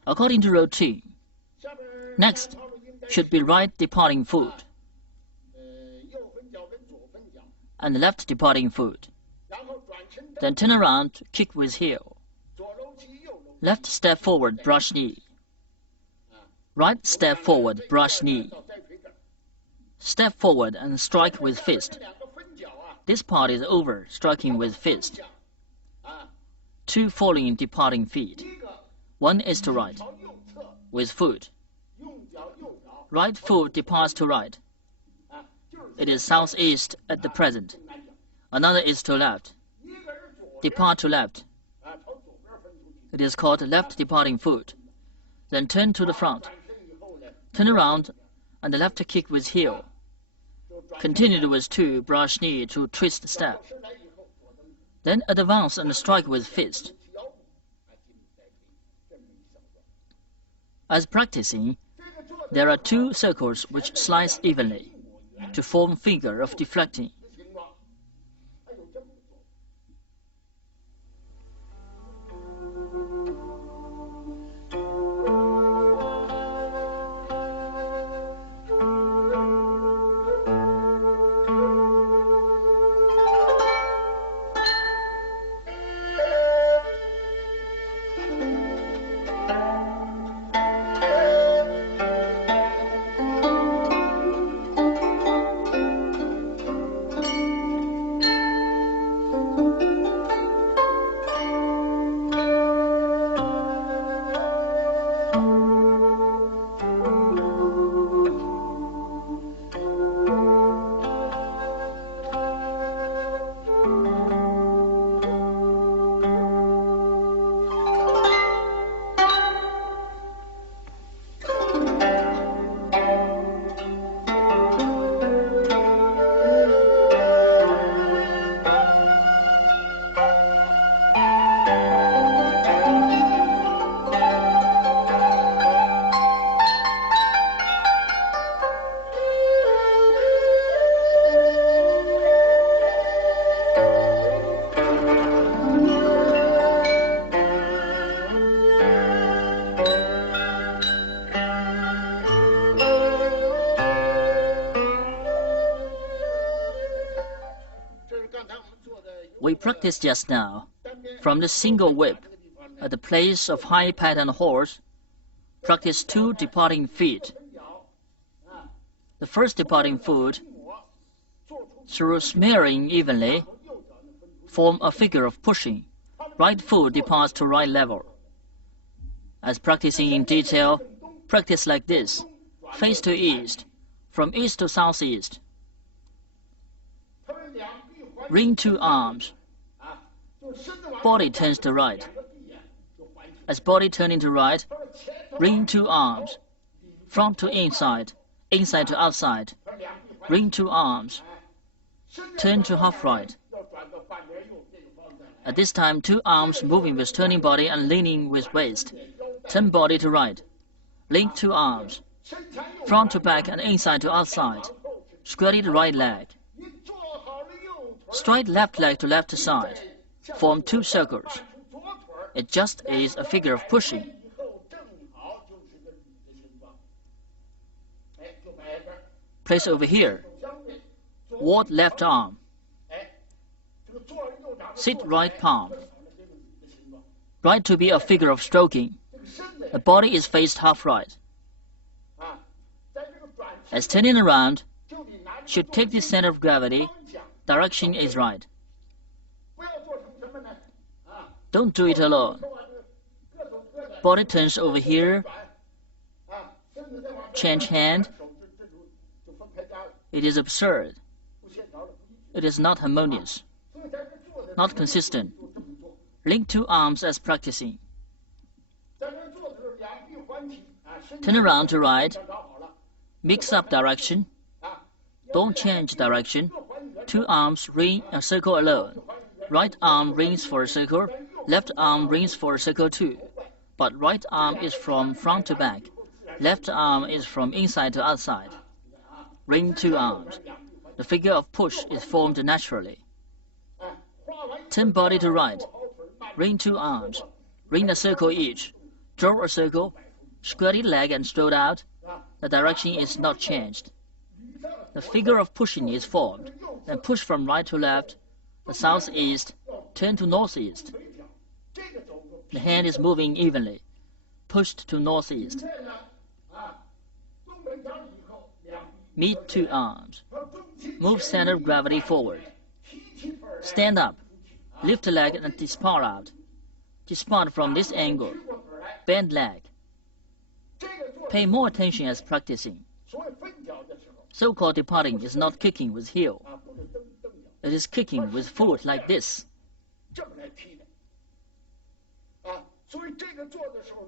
According to routine, next should be right departing foot and left departing foot. Then turn around, kick with heel. Left step forward, brush knee. Right step forward, brush knee. Step forward and strike with fist. This part is over, striking with fist. Two falling departing feet. One is to right, with foot. Right foot departs to right. It is southeast at the present. Another is to left. Depart to left. It is called left departing foot. Then turn to the front. Turn around and the left kick with heel. Continue with two brush knee to twist step. Then advance and strike with fist. As practicing, there are two circles which slice evenly to form figure of deflecting. We practiced just now from the single whip at the place of high pad and horse. Practice two departing feet. The first departing foot Through smearing evenly, form a figure of pushing. Right foot departs to right level. As practicing in detail, practice like this. Face to east, from east to southeast. Ring two arms. Body turns to right. As body turning to right, ring two arms. Front to inside, inside to outside. Ring two arms. Turn to half right. At this time, two arms moving with turning body and leaning with waist. Turn body to right. Link two arms. Front to back and inside to outside. Square the right leg. Straight left leg to left side. Form two circles. It just is a figure of pushing. Place over here. Ward left arm. Sit right palm. Right to be a figure of stroking. The body is faced half right. As turning around, should take the center of gravity, direction is right. Don't do it alone. Body turns over here. Change hand. It is absurd. It is not harmonious. Not consistent. Link two arms as practicing. Turn around to right. Mix up direction. Don't change direction. Two arms ring a circle alone. Right arm rings for a circle. Left arm rings for a circle too. But right arm is from front to back. Left arm is from inside to outside. Ring two arms. The figure of push is formed naturally. Turn body to right. Ring two arms. Ring a circle each. Draw a circle. Square the leg and stroke out. The direction is not changed. The figure of pushing is formed. Then push from right to left. The southeast. Turn to northeast. The hand is moving evenly. Pushed to northeast. Meet two arms. Move center of gravity forward. Stand up. Lift the leg and depart out. Depart from this angle. Bend leg. Pay more attention as practicing. So-called departing is not kicking with heel. It is kicking with foot like this.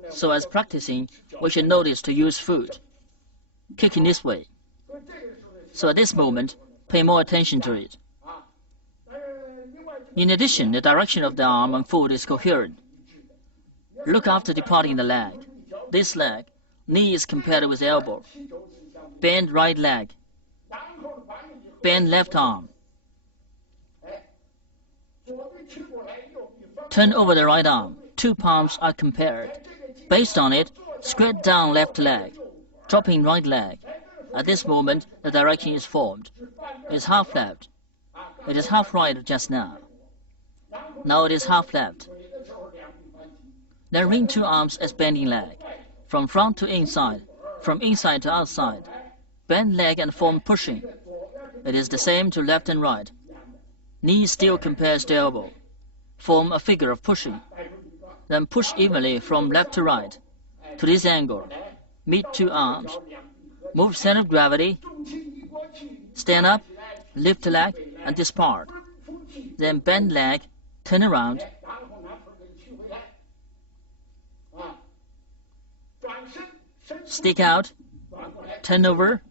So as practicing, we should notice to use foot. Kicking this way. So at this moment, pay more attention to it. In addition, the direction of the arm and foot is coherent. Look after departing the leg. This leg, knee is compared with elbow. Bend right leg. Bend left arm. Turn over the right arm. Two palms are compared. Based on it, square down left leg. Dropping right leg. At this moment, the direction is formed. It is half left. It is half right just now. Now it is half left. Then ring two arms as bending leg. From front to inside. From inside to outside. Bend leg and form pushing. It is the same to left and right. Knee still compares to elbow. Form a figure of pushing. Then push evenly from left to right. To this angle. Meet two arms. Move center of gravity. Stand up. Lift the leg and depart. Then bend leg. Turn around. Stick out. Turn over.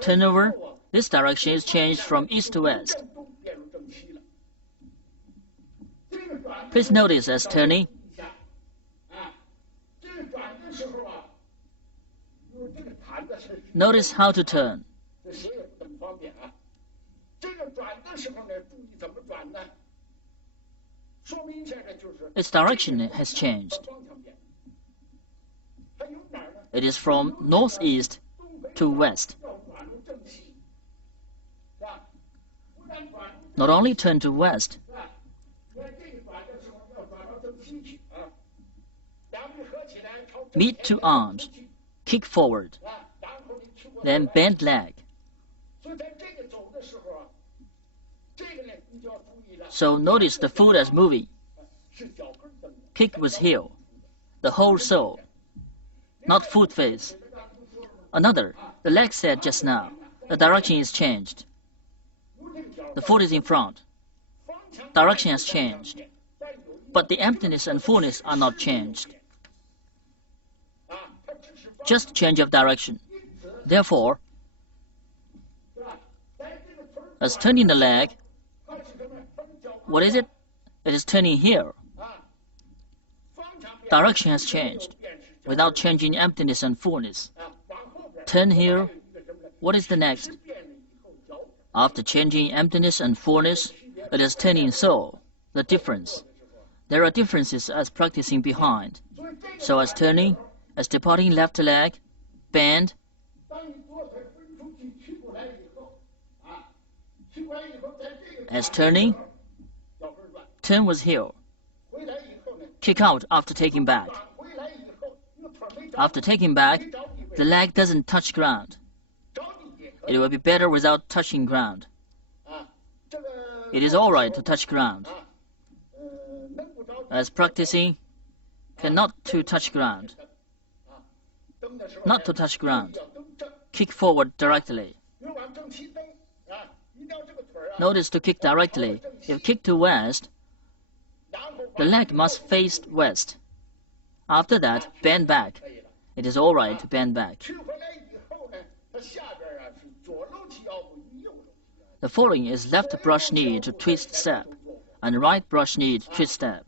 Turn over. This direction is changed from east to west. Please notice as turning. Notice how to turn. Its direction has changed. It is from northeast to west. Not only turn to west, meet two arms, kick forward, then bend leg. So notice the foot as moving. Kick with heel, the whole sole, not foot face. Another, the leg set just now. The direction is changed. The foot is in front. Direction has changed. But the emptiness and fullness are not changed. Just change of direction. Therefore, as turning the leg, what is it? It is turning here. Direction has changed without changing emptiness and fullness. Turn here. What is the next? After changing emptiness and fullness, it is turning so. The difference. There are differences as practicing behind. So as turning, as departing left leg, bend. As turning, turn with heel. Kick out after taking back. After taking back, the leg doesn't touch ground. It will be better without touching ground. It is all right to touch ground. As practicing, cannot to touch ground. Not to touch ground. Kick forward directly. Notice to kick directly. If kick to west, the leg must face west. After that, bend back. It is all right to bend back. The following is left brush knee to twist step, and right brush knee to twist step.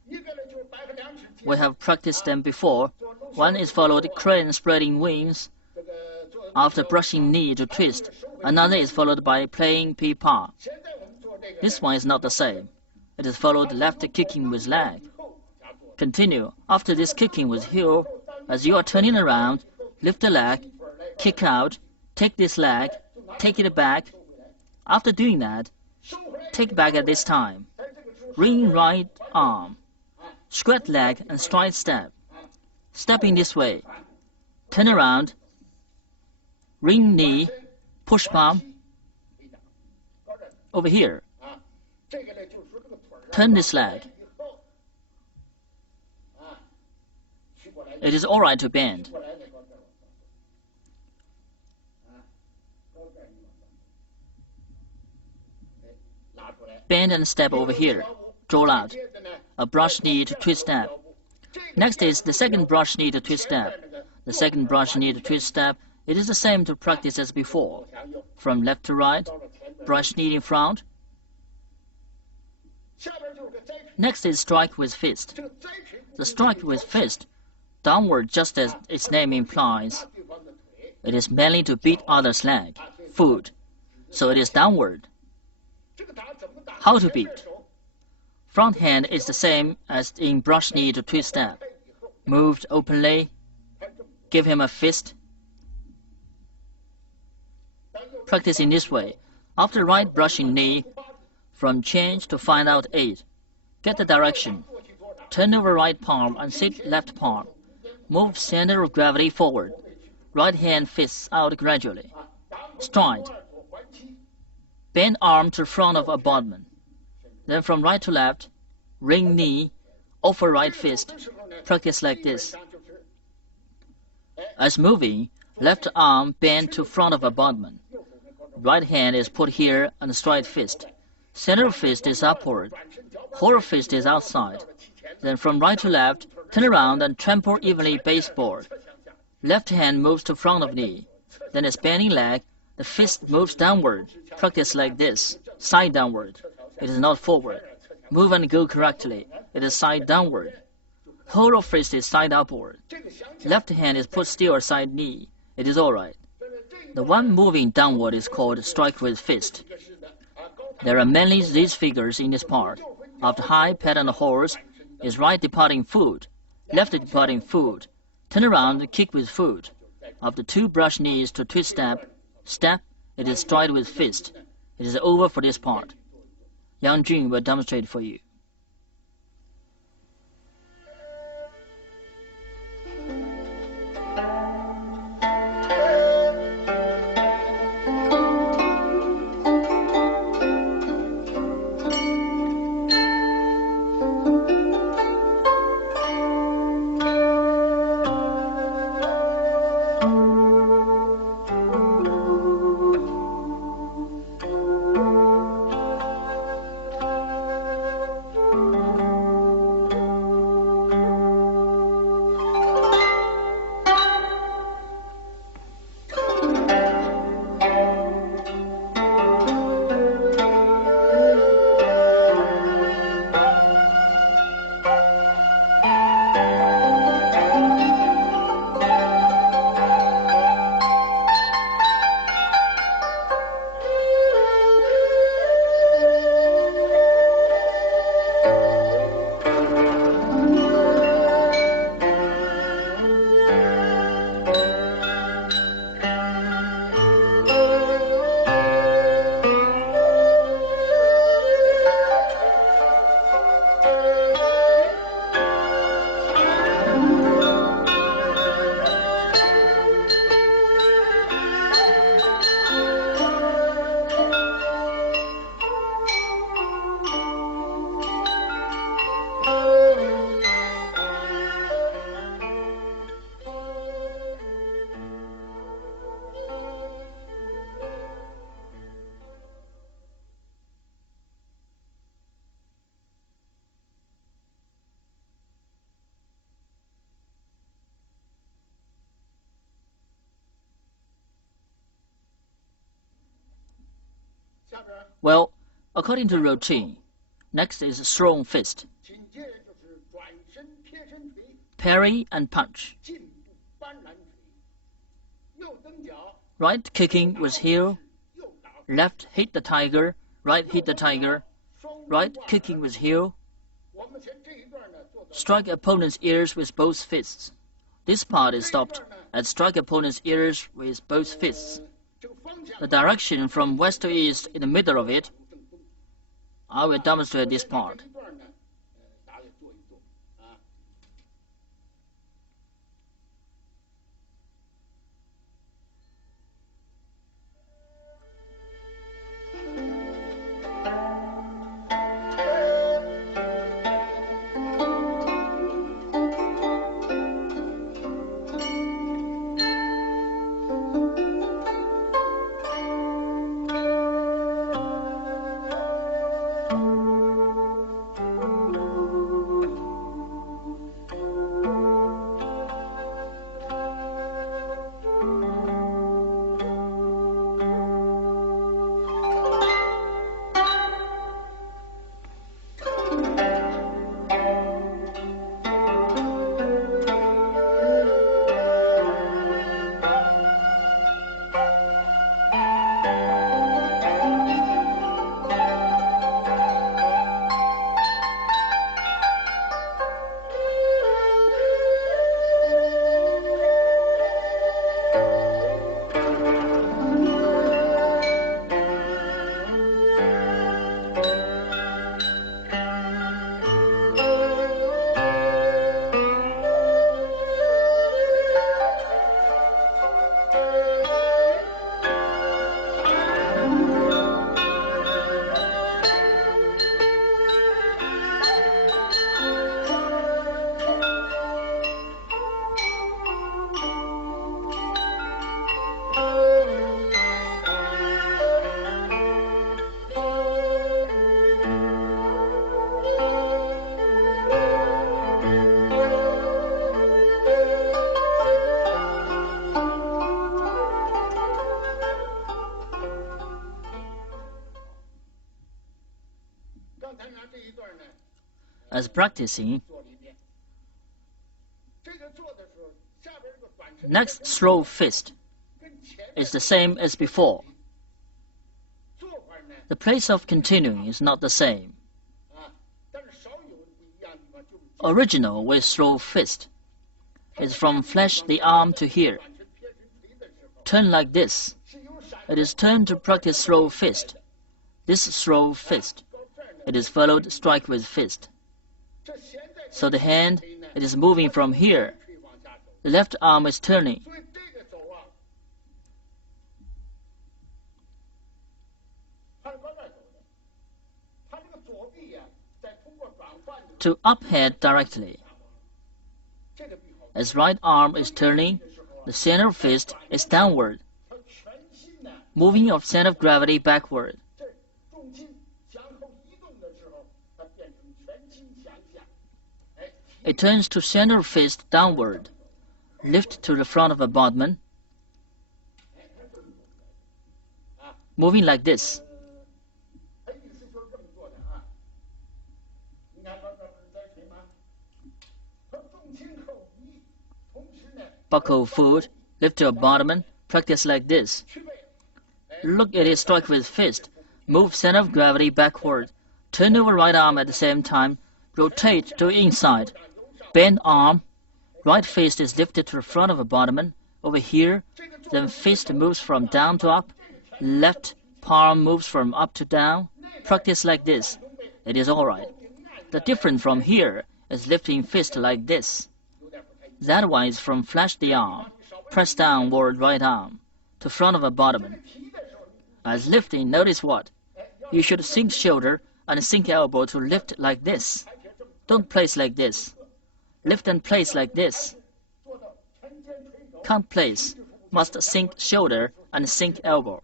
We have practiced them before. One is followed crane spreading wings after brushing knee to twist. Another is followed by playing pea-pa. This one is not the same. It is followed left kicking with leg. Continue. After this kicking with heel, as you are turning around, lift the leg, kick out, take this leg, take it back. After doing that, take back at this time. Ring right arm, squat leg and stride step. Stepping this way. Turn around, ring knee, push palm. Over here. Turn this leg. It is all right to bend. Bend and step over here. Draw out. A brush knee to twist step. Next is the second brush knee to twist step. The second brush knee to twist step. It is the same to practice as before. From left to right, brush knee in front. Next is strike with fist. The strike with fist, downward just as its name implies. It is mainly to beat others' leg, foot, so it is downward. How to beat? Front hand is the same as in brush knee to twist step. Moved openly, give him a fist. Practice in this way. After right brushing knee, from change to find out 8. Get the direction. Turn over right palm and sit left palm. Move center of gravity forward. Right hand fists out gradually. Stride. Bend arm to front of abutment. Then from right to left, ring knee, offer right fist. Practice like this. As moving, left arm bend to front of abutment. Right hand is put here and stride fist. Center of fist is upward. Whole fist is outside. Then from right to left, turn around and trample evenly baseboard. Left hand moves to front of knee. Then as bending leg, the fist moves downward. Practice like this, side downward. It is not forward. Move and go correctly. It is side downward. Whole of fist is side upward. Left hand is put still side knee. It is all right. The one moving downward is called strike with fist. There are mainly these figures in this part. After high pattern horse is right departing foot, left departing foot. Turn around, kick with foot. After 2 brush knees to twist step, step, it is stride with fist. It is over for this part. Yang Jun will demonstrate for you. Well, according to routine, next is strong fist. Parry and punch. Right kicking with heel. Left hit the tiger. Right hit the tiger. Right kicking with heel. Strike opponent's ears with both fists. This part is stopped at strike opponent's ears with both fists. The direction from west to east in the middle of it. I will demonstrate this part. As practicing, next slow fist is the same as before. The place of continuing is not the same. Original with slow fist is from flash the arm to here. Turn like this. It is turned to practice slow fist. This slow fist. It is followed strike with fist. So the hand, it is moving from here. The left arm is turning. To up head directly. As right arm is turning, the center fist is downward, moving of center of gravity backward. It turns to center fist downward, lift to the front of abutment, moving like this. Buckle foot, lift to abutment, practice like this. Look at it, strike with fist, move center of gravity backward, turn over right arm at the same time, rotate to inside, bend arm, right fist is lifted to the front of abutment, over here, then fist moves from down to up, left palm moves from up to down, practice like this. It is alright. The difference from here is lifting fist like this. That one is from flash the arm, press downward right arm, to front of abutment. As lifting, notice what? You should sink shoulder and sink elbow to lift like this. Don't place like this. Lift and place like this. Can't place. Must sink shoulder and sink elbow.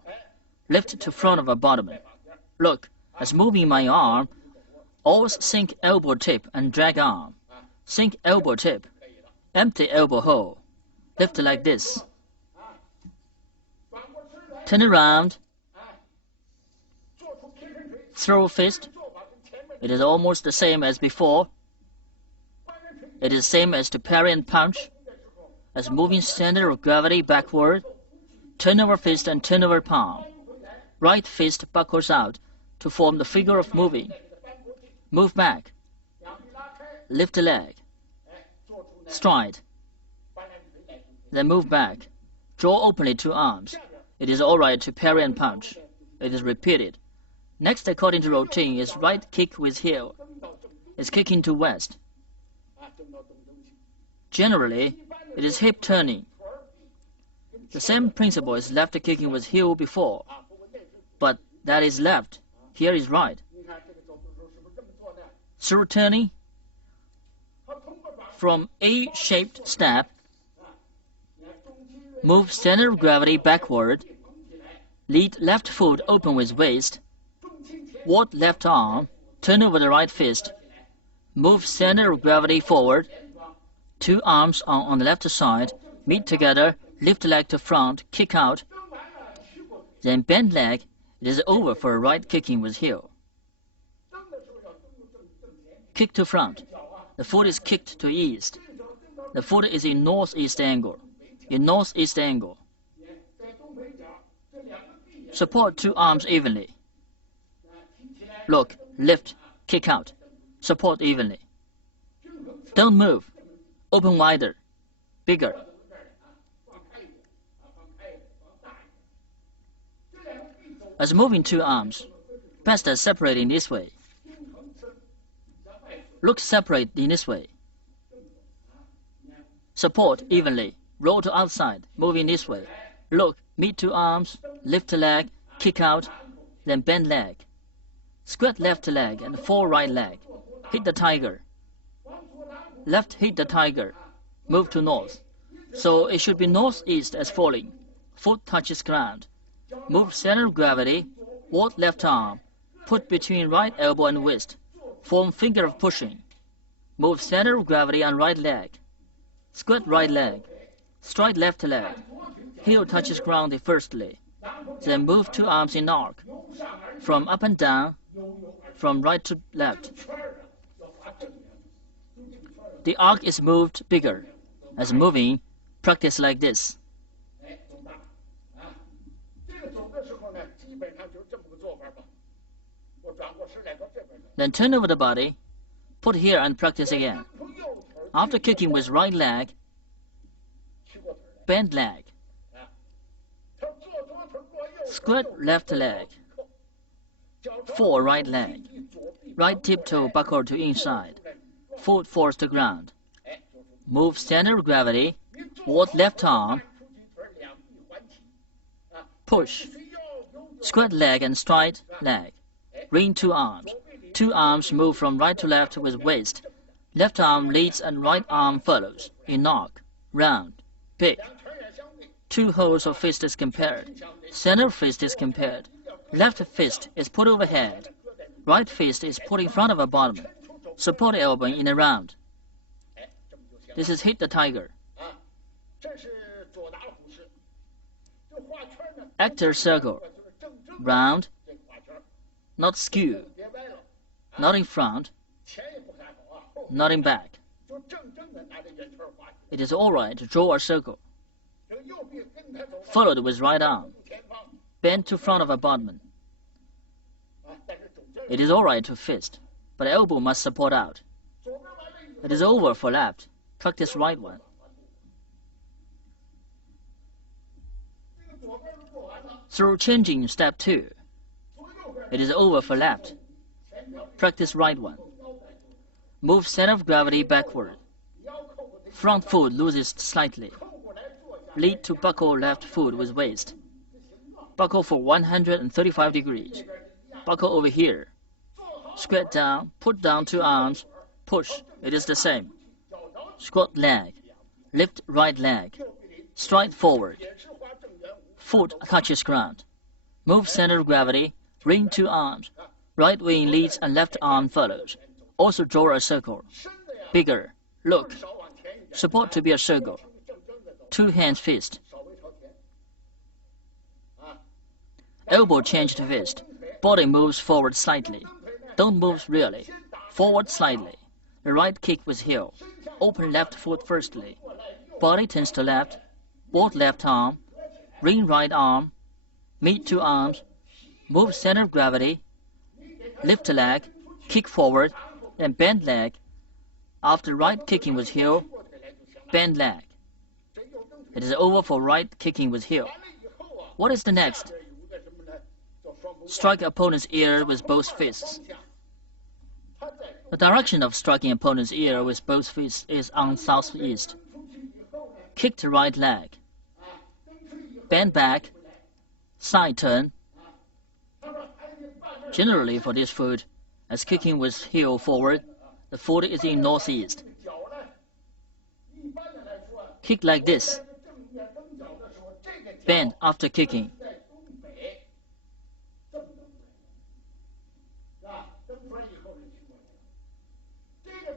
Lift to front of abutment. Look, as moving my arm, always sink elbow tip and drag arm. Sink elbow tip. Empty elbow hole. Lift like this. Turn around. Throw fist. It is almost the same as before. It is same as to parry and punch, as moving center of gravity backward, turn over fist and turn over palm. Right fist buckles out to form the figure of moving. Move back. Lift leg. Stride. Then move back. Draw openly two arms. It is alright to parry and punch. It is repeated. Next, according to routine, is right kick with heel. It's kicking to west. Generally, it is hip turning. The same principle is left kicking with heel before, but that is left. Here is right. Through turning, from A-shaped step, move center of gravity backward, lead left foot open with waist, ward left arm, turn over the right fist, move center of gravity forward, two arms on the left side, meet together, lift leg to front, kick out, then bend leg. It is over for right kicking with heel. Kick to front. The foot is kicked to east. The foot is in northeast angle. In northeast angle. Support two arms evenly. Look, lift, kick out. Support evenly. Don't move. Open wider, bigger. As moving two arms, best as separating this way. Look separate in this way. Support evenly. Roll to outside, moving this way. Look, meet two arms, lift leg, kick out, then bend leg. Squat left leg and fall right leg. Hit the tiger. Left hit the tiger. Move to north. So it should be northeast as falling. Foot touches ground. Move center of gravity. Ward left arm. Put between right elbow and wrist. Form finger of pushing. Move center of gravity on right leg. Squat right leg. Stride left leg. Heel touches ground firstly. Then move two arms in arc. From up and down. From right to left. The arc is moved bigger. As moving, practice like this. Then turn over the body, put here and practice again. After kicking with right leg, bend leg. Squat left leg. Fall right leg. Right tiptoe buckle to inside. Foot falls to ground. Move center of gravity. Ward left arm. Push. Squat leg and stride leg. Ring two arms. Two arms move from right to left with waist. Left arm leads and right arm follows. In arc. Round. Big. Two holes of fist is compared. Center fist is compared. Left fist is put overhead. Right fist is put in front of a bottom. Support elbow in a round. This is hit the tiger. Actor circle. Round. Not skew. Not in front. Not in back. It is alright to draw a circle. Followed with right arm. Bend to front of abutment. It is alright to fist, but elbow must support out. It is over for left. Practice right one. Through changing step 2. It is over for left. Practice right one. Move center of gravity backward. Front foot loses slightly. Lead to buckle left foot with waist. Buckle for 135 degrees. Buckle over here. Squat down, put down two arms, push. It is the same. Squat leg. Lift right leg. Stride forward. Foot touches ground. Move center of gravity. Ring two arms. Right wing leads and left arm follows. Also draw a circle. Bigger. Look. Support to be a circle. Two hands fist. Elbow change to fist. body moves forward slightly. Don't move really. Forward slightly. The right kick with heel. Open left foot firstly. Body turns to left. Both left arm. Ring right arm. Meet two arms. Move center of gravity. Lift leg. Kick forward. Then bend leg. After right kicking with heel, bend leg. It is over for right kicking with heel. What is the next? Strike opponent's ear with both fists. The direction of striking opponent's ear with both fists is on southeast. Kick to right leg. Bend back. Side turn. Generally for this foot, as kicking with heel forward, the foot is in northeast. Kick like this. Bend after kicking.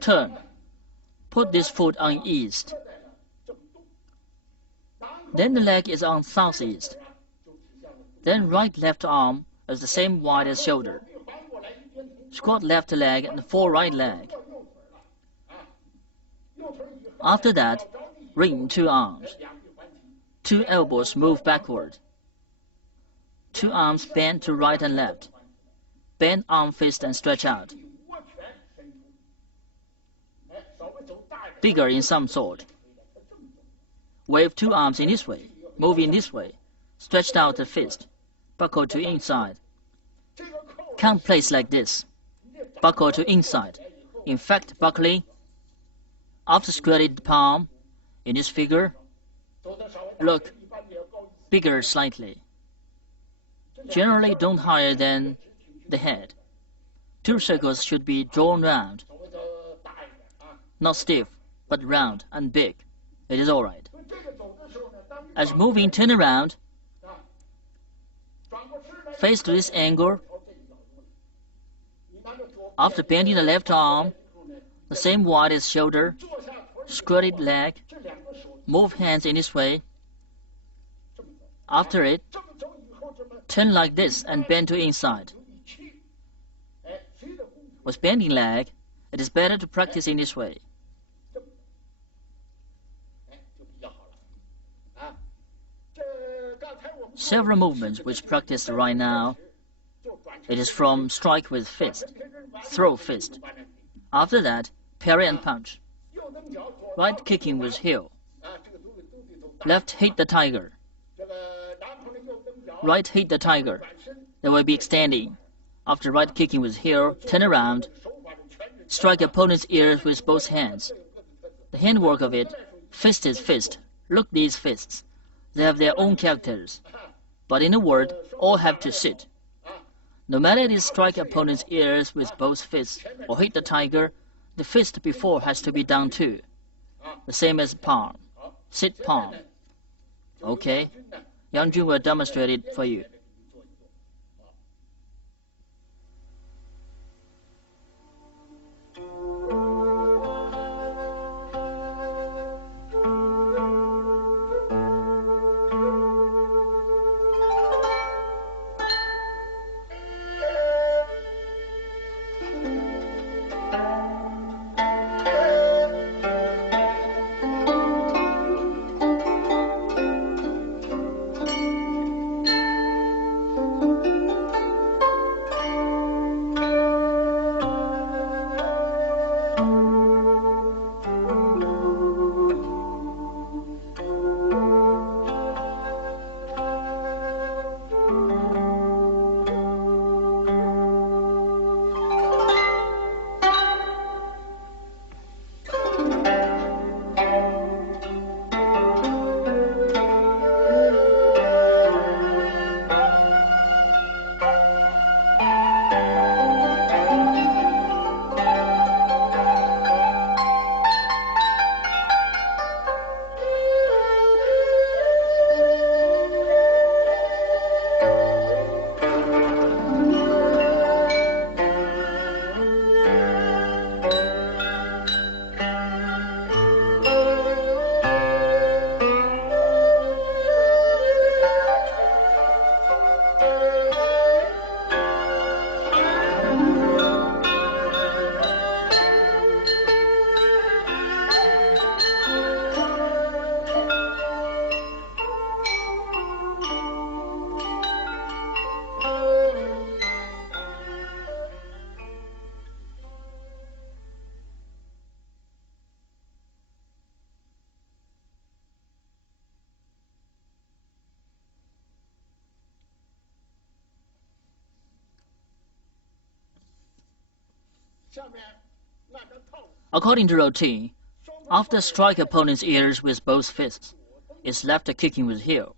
Turn. Put this foot on east. Then the leg is on southeast. Then right left arm is the same wide as shoulder. Squat left leg and fall right leg. After that, ring two arms. Two elbows move backward. Two arms bend to right and left. Bend arm fist and stretch out. Bigger in some sort. Wave two arms in this way. Move in this way. Stretched out the fist. Buckle to inside. Count place like this. Buckle to inside. In fact, buckling. After squatted palm, in this figure, look, bigger slightly. Generally don't higher than the head. Two circles should be drawn round. Not stiff, but round and big. It is all right. As moving turn around, face to this angle. After bending the left arm, the same wide as shoulder, squatted leg, move hands in this way. After it, turn like this and bend to inside. With bending leg, it is better to practice in this way. Several movements which practiced right now. It is from strike with fist, throw fist. After that, parry and punch. Right kicking with heel. Left hit the tiger. Right hit the tiger. There will be extending. After right kicking with heel, turn around. Strike opponent's ears with both hands. The handwork of it, fist is fist. Look these fists. They have their own characters. But in a word, all have to sit. No matter it is strike opponent's ears with both fists or hit the tiger, the fist before has to be down too. The same as palm. Sit palm. Okay? Yang Jun will demonstrate it for you. According to routine, after strike opponent's ears with both fists, is left kicking with heel.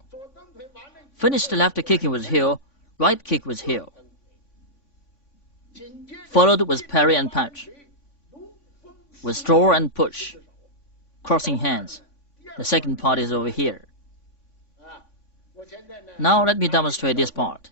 Finish the left kicking with heel, right kick with heel, followed with parry and punch, withdraw and push, crossing hands. The second part is over here. Now let me demonstrate this part.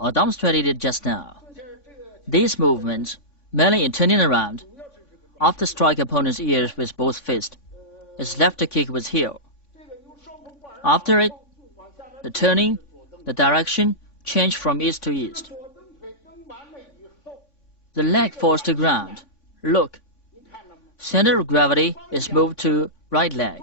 I demonstrated it just now. These movements, mainly in turning around, after strike opponent's ears with both fists, is left kick with heel. After it, the turning, the direction change from east to east. The leg falls to ground. Look, center of gravity is moved to right leg.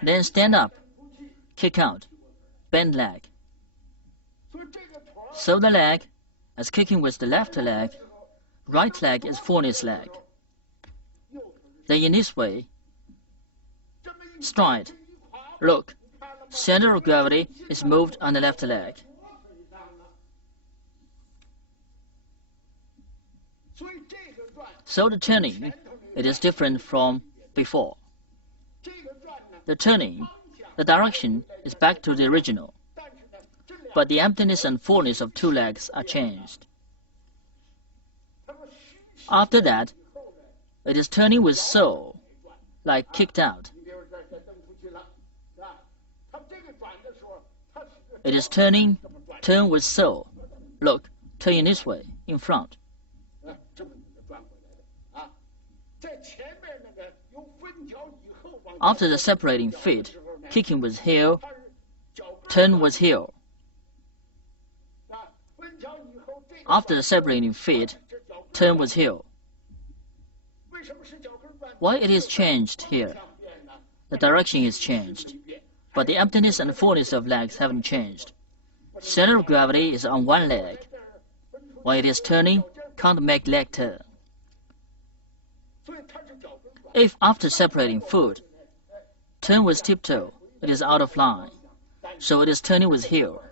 Then stand up, kick out, bend leg. So the leg, as kicking with the left leg, right leg is foremost leg. Then in this way, stride. Look, center of gravity is moved on the left leg. So the turning, it is different from before. The turning, the direction is back to the original, but the emptiness and fullness of two legs are changed. After that, it is turning with soul, like kicked out. It is turn with soul. Look, turning this way, in front. After the separating feet, kicking with heel, turn with heel. After the separating feet, turn with heel. Why it is changed here? The direction is changed, but the emptiness and fullness of legs haven't changed. Center of gravity is on one leg. While it is turning, can't make leg turn. If after separating foot, turn with tiptoe, it is out of line, so it is turning with heel.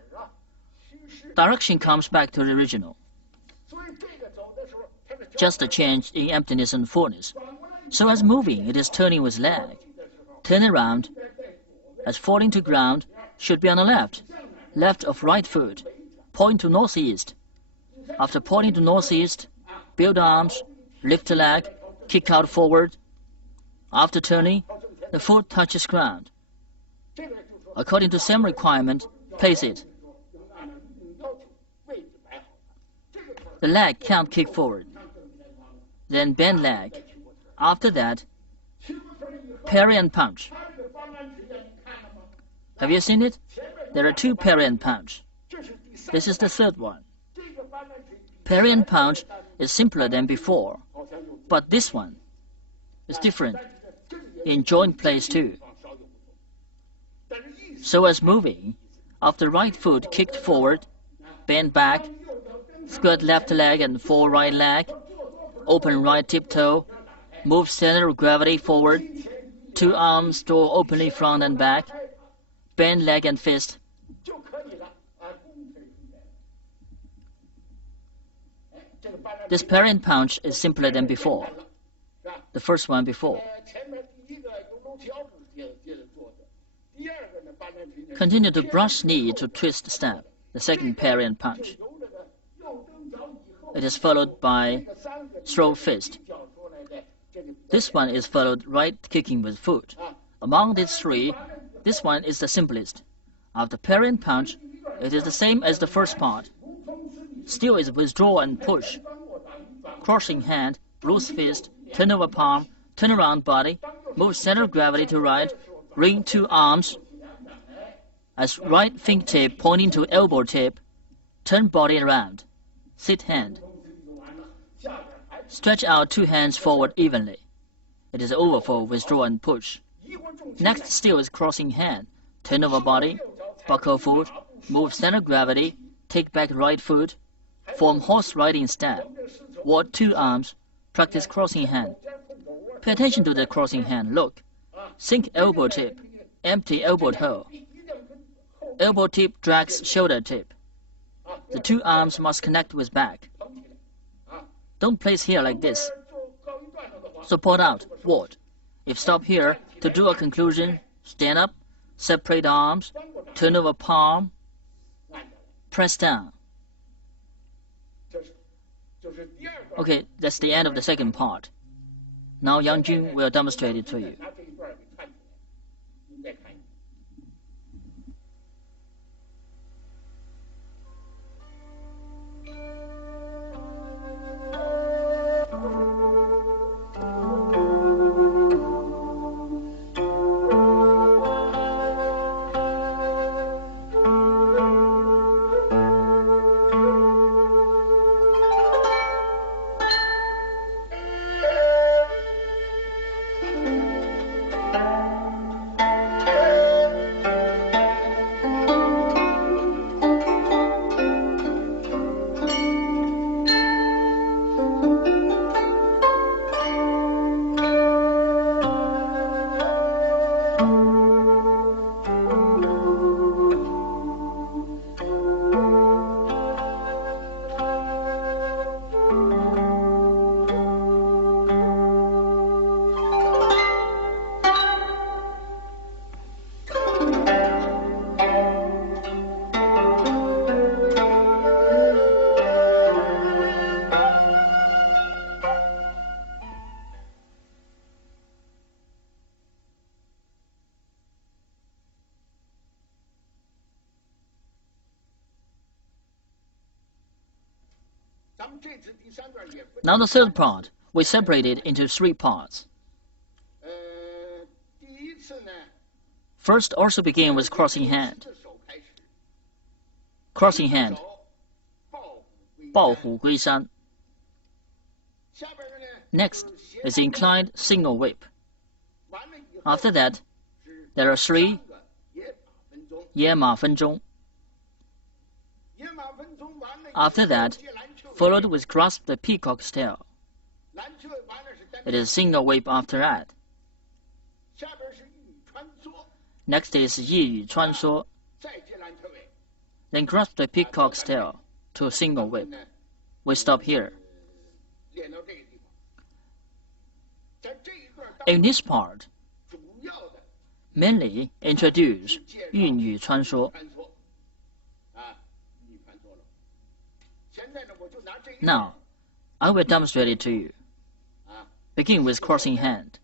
Direction comes back to the original. Just a change in emptiness and fullness. So as moving, it is turning with leg. Turn around, as falling to ground, should be on the left, left of right foot, point to northeast. After pointing to northeast, build arms, lift the leg, kick out forward. After turning, the foot touches ground. According to same requirement, place it. The leg can't kick forward. Then bend leg. After that, parry and punch. Have you seen it? There are two parry and punch. This is the third one. Parry and punch is simpler than before, but this one is different in joint place too. So as moving, after right foot kicked forward, bend back, Squat left leg and fold right leg. Open right tiptoe. Move center of gravity forward. Two arms draw openly front and back. Bend leg and fist. This parry punch is simpler than before. The first one before. Continue to brush knee to twist step, the second parry and punch. It is followed by throw fist. This one is followed right kicking with foot. Among these three, this one is the simplest. After parry and punch, it is the same as the first part. Still is withdraw and push. Crossing hand, loose fist, turn over palm, turn around body, move center of gravity to right, ring two arms, as right fingertip pointing to elbow tip, turn body around, sit hand. Stretch out two hands forward evenly. It is over for withdraw and push. Next still is crossing hand, turn over body, buckle foot, move center of gravity, take back right foot, form horse riding step, ward two arms, practice crossing hand. Pay attention to the crossing hand, look. Sink elbow tip, empty elbow toe. Elbow tip drags shoulder tip. The two arms must connect with back. Don't place here like this. Support out, ward. If stop here, to do a conclusion, stand up, separate arms, turn over palm, press down. Okay, that's the end of the second part. Now Yang Jun will demonstrate it to you. Now the third part, we separate it into three parts. First, also begin with crossing hand. Crossing hand, 抱虎归山. Next is inclined single whip. After that, there are three 野马分鬃. After that, followed with grasp the peacock tail. It is single whip after that. Next is 一语穿梭. Then grasp the peacock's tail to a single whip. We stop here. In this part, mainly introduce 韵语穿梭. Now, I will demonstrate it to you. Begin with crossing hand.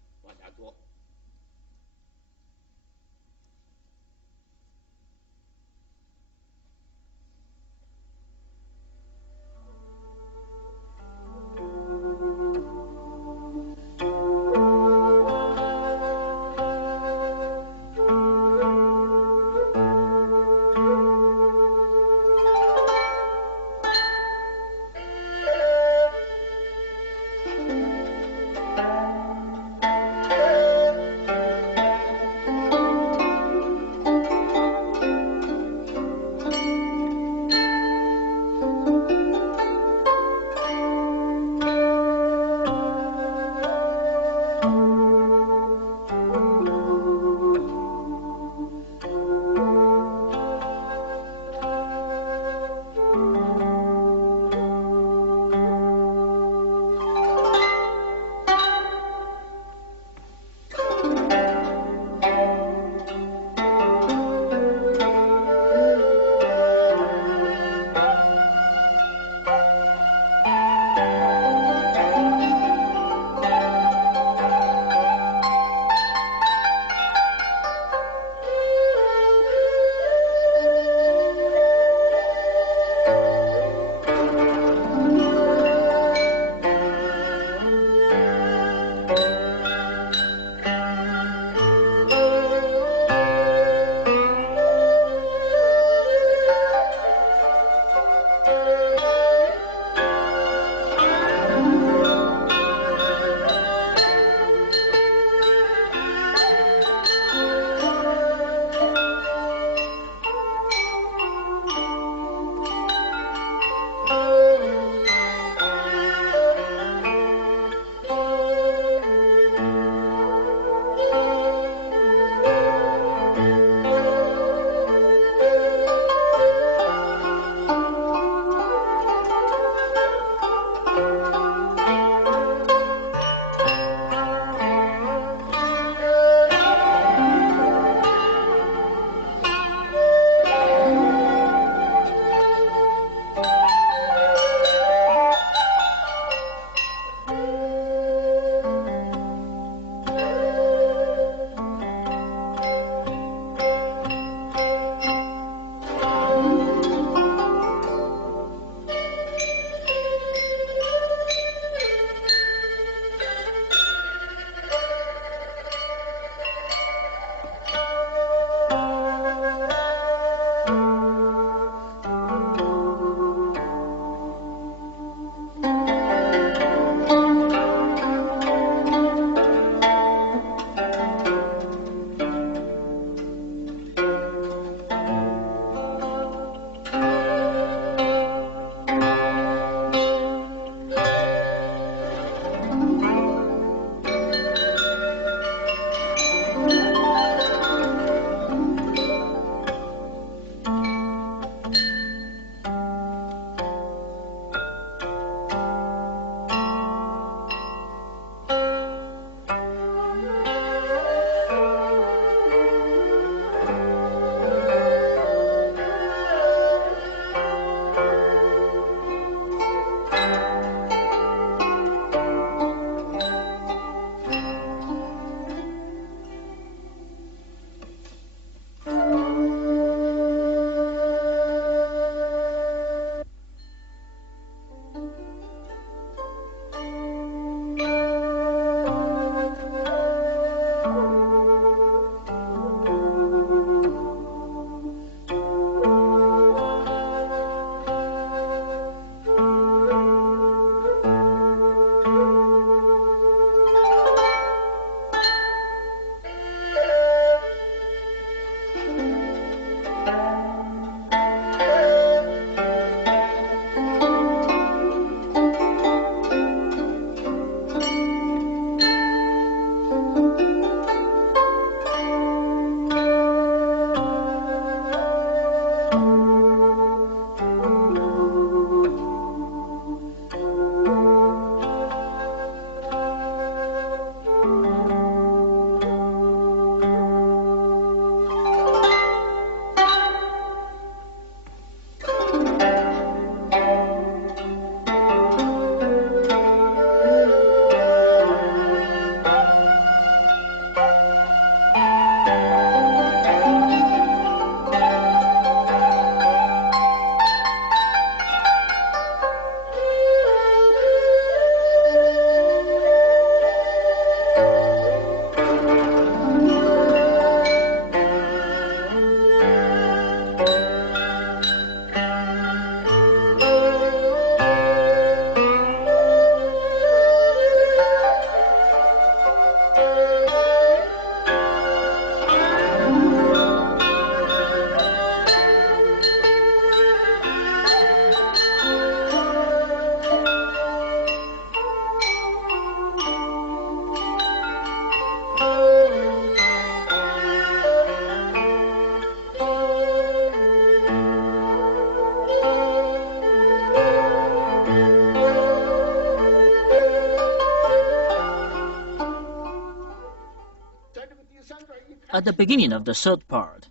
At the beginning of the third part,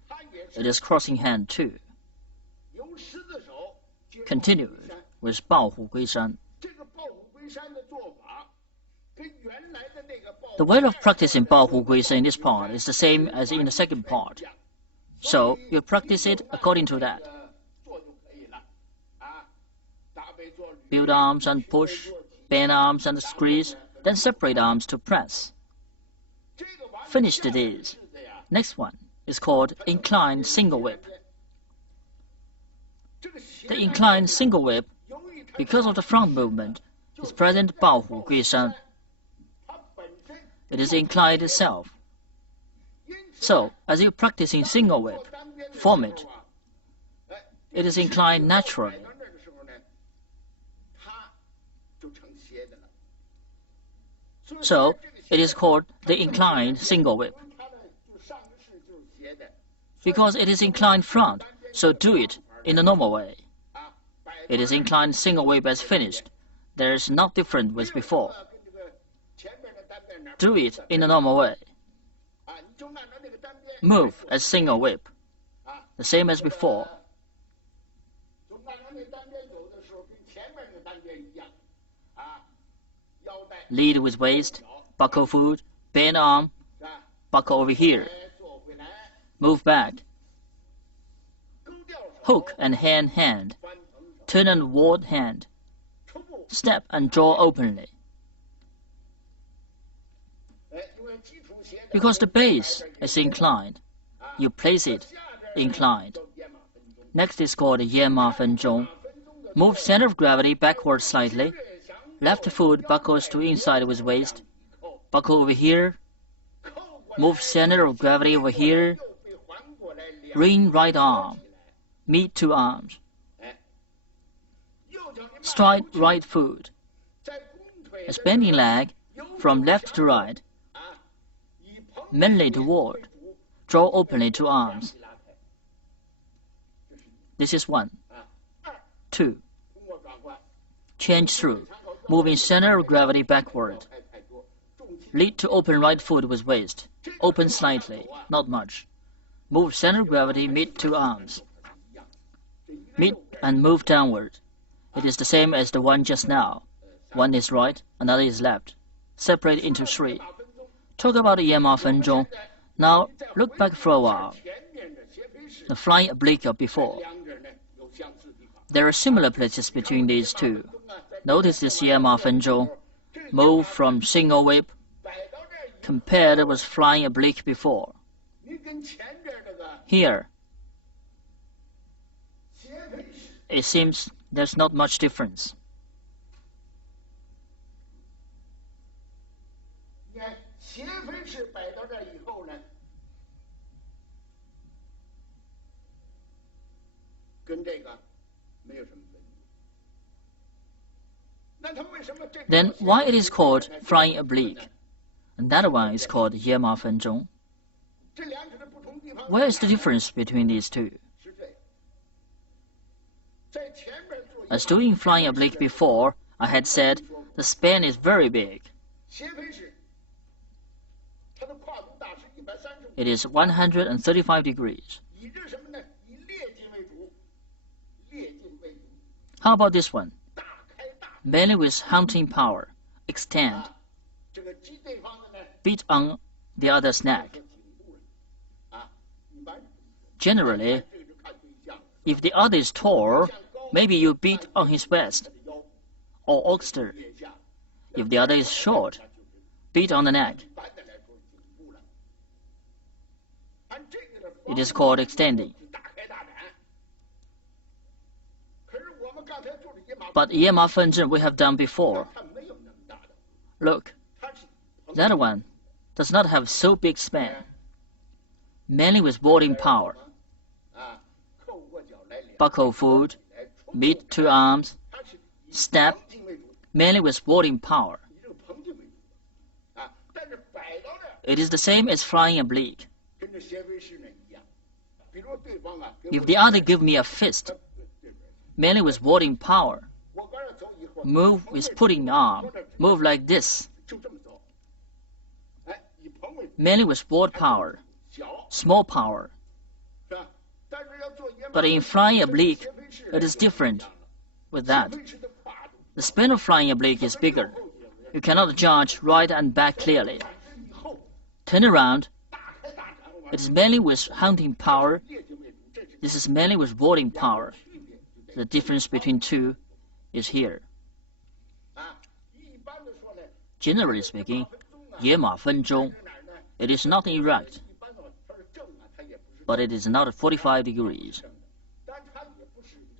it is crossing hand too. Continued with 抱虎归山. The way of practicing 抱虎归山in this part is the same as in the second part. So you practice it according to that. Build arms and push, bend arms and squeeze, then separate arms to press. Finished these. Next one is called inclined single whip. The inclined single whip, because of the front movement, is present 抱虎归山. It is inclined itself. So, as you practicing single whip, form it. It is inclined naturally. So, it is called the inclined single whip. Because it is inclined front, so do it in the normal way. It is inclined single whip as finished. There is not different with before. Do it in the normal way. Move as single whip, the same as before. Lead with waist, buckle foot, bend arm, buckle over here. Move back. Hook and hand, turn and ward hand. Step and draw openly. Because the base is inclined, you place it inclined. Next is called Yan Fen Zhong. Move center of gravity backward slightly. Left foot buckles to inside with waist. Buckle over here. Move center of gravity over here. Ring right arm. Meet two arms. Stride right foot. A bending leg from left to right. Mainly toward. Draw openly two arms. This is 1. 2. Change through. Moving center of gravity backward. Lead to open right foot with waist. Open slightly, not much. Move center of gravity, meet two arms. Meet and move downward. It is the same as the one just now. One is right, another is left. Separate into 3. Talk about the Yan Fen Zhong. Now look back for a while. The flying oblique of before. There are similar places between these two. Notice this Yan Fen Zhong. Move from single whip compared with flying oblique before. Here, it seems there's not much difference. Then why it is called flying oblique, and that one is called Yan Fen Zhong? Where is the difference between these two? As doing flying oblique before, I had said the span is very big. It is 135 degrees. How about this one? Mainly with hunting power, extend. Beat on the other's neck. Generally, if the other is tall, maybe you beat on his waist or oxter. If the other is short, beat on the neck. It is called extending. But Yan Fen Zhong we have done before. Look, that one does not have so big span. Mainly with boarding power. Buckle foot, meet two arms, step, mainly with boarding power. It is the same as flying oblique. If the other give me a fist, mainly with boarding power, move with putting arm, move like this, mainly with board power, small power. But in flying oblique, it is different with that. The span of flying oblique is bigger. You cannot judge right and back clearly. Turn around. It is mainly with hunting power. This is mainly with boarding power. The difference between two is here. Generally speaking, 野马分鬃. It is not erect, but it is not 45 degrees.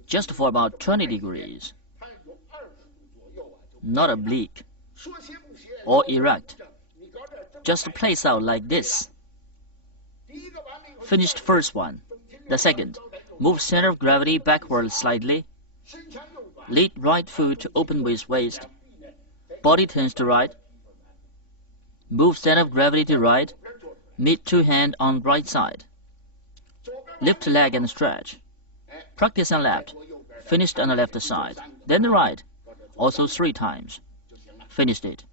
Just for about 20 degrees. Not oblique or erect. Just place out like this. Finished first one. The second, move center of gravity backward slightly. Lead right foot to open with waist. Body turns to right. Move center of gravity to right. Meet two hands on right side. Lift leg and stretch. Practice on left. Finished on the left side. Then the right. Also 3 times. Finished it.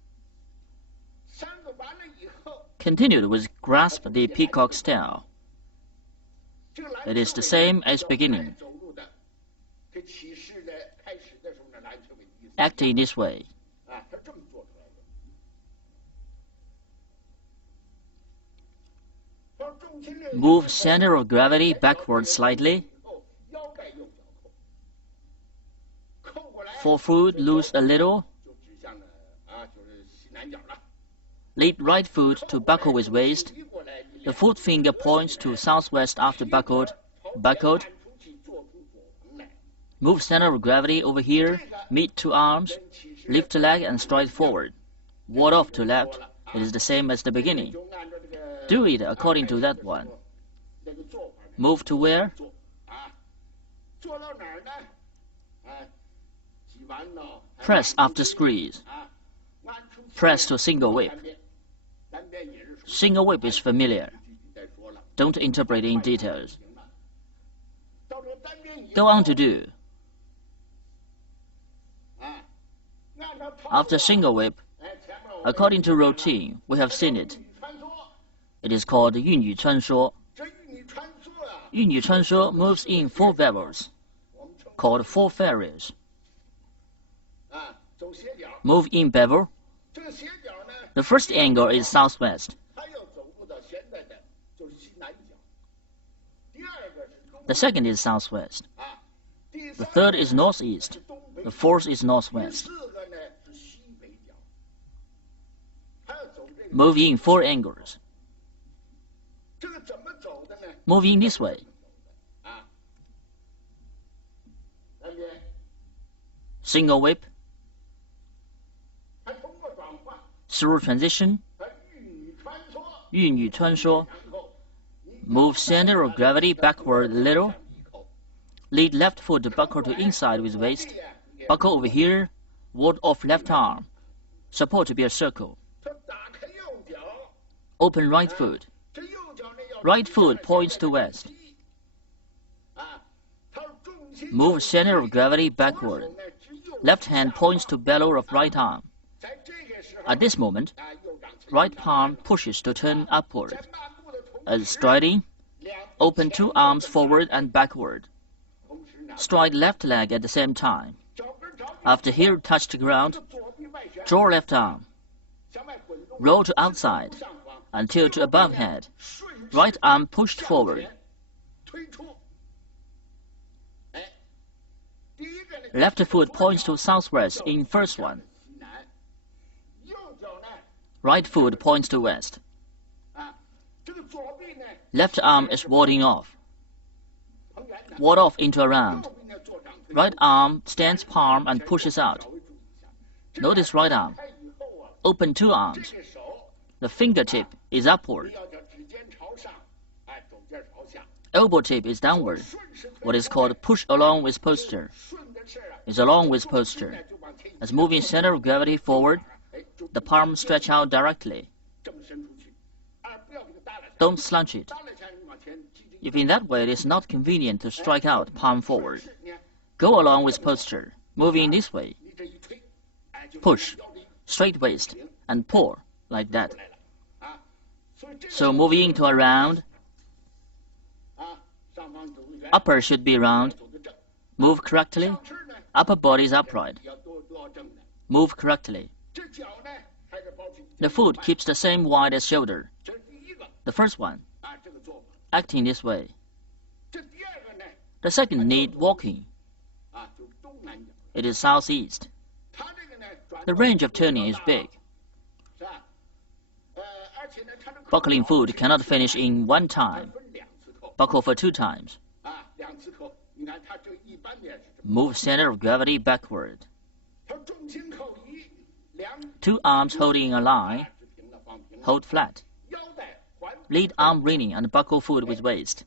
Continued with grasp the peacock style. It is the same as beginning. Act in this way. Move center of gravity backward slightly. Forefoot loose a little. Lead right foot to buckle with waist. The foot finger points to southwest after buckled. Buckled. Move center of gravity over here. Meet two arms. Lift leg and stride forward. Ward off to left. It is the same as the beginning. Do it according to that one. Move to where? Press after squeeze. Press to single whip. Single whip is familiar. Don't interpret in details. Go on to do. After single whip, according to routine, we have seen it. It is called 玉女穿梭. 玉女穿梭 moves in 4 bevels, called 4 fairies. Move in bevel. The first angle is southwest. The second is southwest. The third is northeast. The fourth is northwest. Move in 4 angles. Move in this way. Single whip. Through transition. 玉女穿梭. Move center of gravity backward a little. Lead left foot to buckle to inside with waist. Buckle over here. Ward off left arm. Support to be a circle. Open right foot. Right foot points to west. Move center of gravity backward. Left hand points to bellow of right arm. At this moment, right palm pushes to turn upward. As striding, open 2 arms forward and backward. Stride left leg at the same time. After heel touched ground, draw left arm. Roll to outside until to above head. Right arm pushed forward. Left foot points to southwest in first one. Right foot points to west. Left arm is warding off. Ward off into a round. Right arm stands palm and pushes out. Notice right arm. Open 2 arms. The fingertip is upward. Elbow tip is downward. What is called push along with posture. Is along with posture. As moving center of gravity forward, the palm stretch out directly. Don't slouch it. If in that way it is not convenient to strike out palm forward, go along with posture, moving this way. Push, straight waist, and pull, like that. So moving into a round, Upper should be round. Move correctly. Upper body is upright. Move correctly. The foot keeps the same wide as shoulder. The first one, acting this way. The second need walking. It is southeast. The range of turning is big. Buckling foot cannot finish in one time. Buckle for 2 times. Move center of gravity backward. 2 arms holding a line. Hold flat. Lead arm ringing and buckle foot with waist.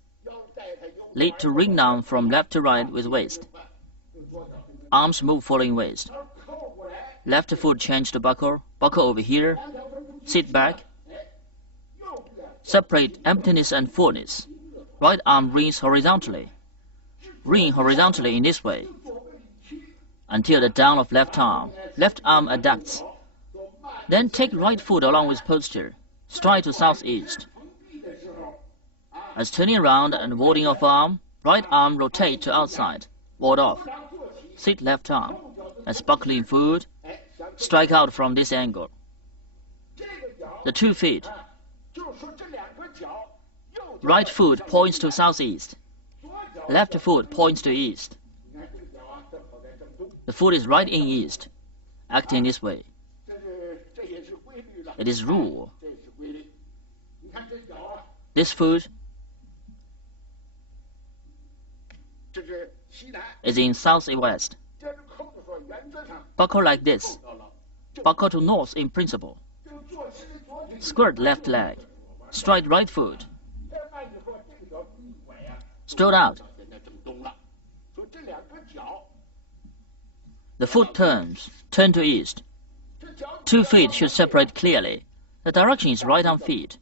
Lead to ring arm from left to right with waist. Arms move following waist. Left foot change to buckle. Buckle over here. Sit back. Separate emptiness and fullness. Right arm rings horizontally. Ring horizontally in this way until the down of left arm. Left arm adducts. Then take right foot along with posture. Stride to southeast. As turning around and warding off arm, right arm rotate to outside. Ward off. Sit left arm. As buckling foot, strike out from this angle. The 2 feet. Right foot points to southeast. Left foot points to east. The foot is right in east, acting this way. It is rule. This foot is in southwest. Buckle like this. Buckle to north in principle. Squirt left leg. Stride right foot. Strode out. The foot turns. Turn to east. 2 feet should separate clearly. The direction is right arm feet.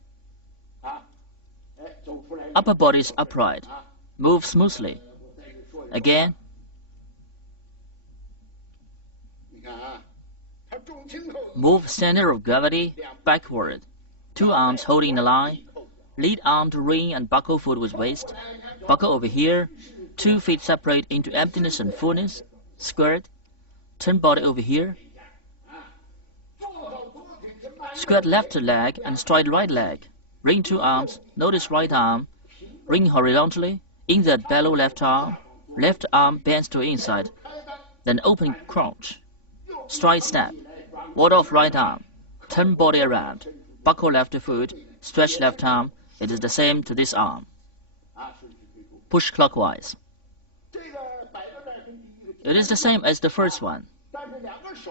Upper body is upright. Move smoothly. Again. Move center of gravity backward. 2 arms holding the line. Lead arm to ring and buckle foot with waist. Buckle over here. 2 feet separate into emptiness and fullness. Squirt. Turn body over here. Squirt left leg and stride right leg. Ring 2 arms. Notice right arm. Ring horizontally. Insert below left arm. Left arm bends to inside. Then open crouch. Stride step. Ward off right arm. Turn body around. Buckle left foot. Stretch left arm. It is the same to this arm. Push clockwise. It is the same as the first one,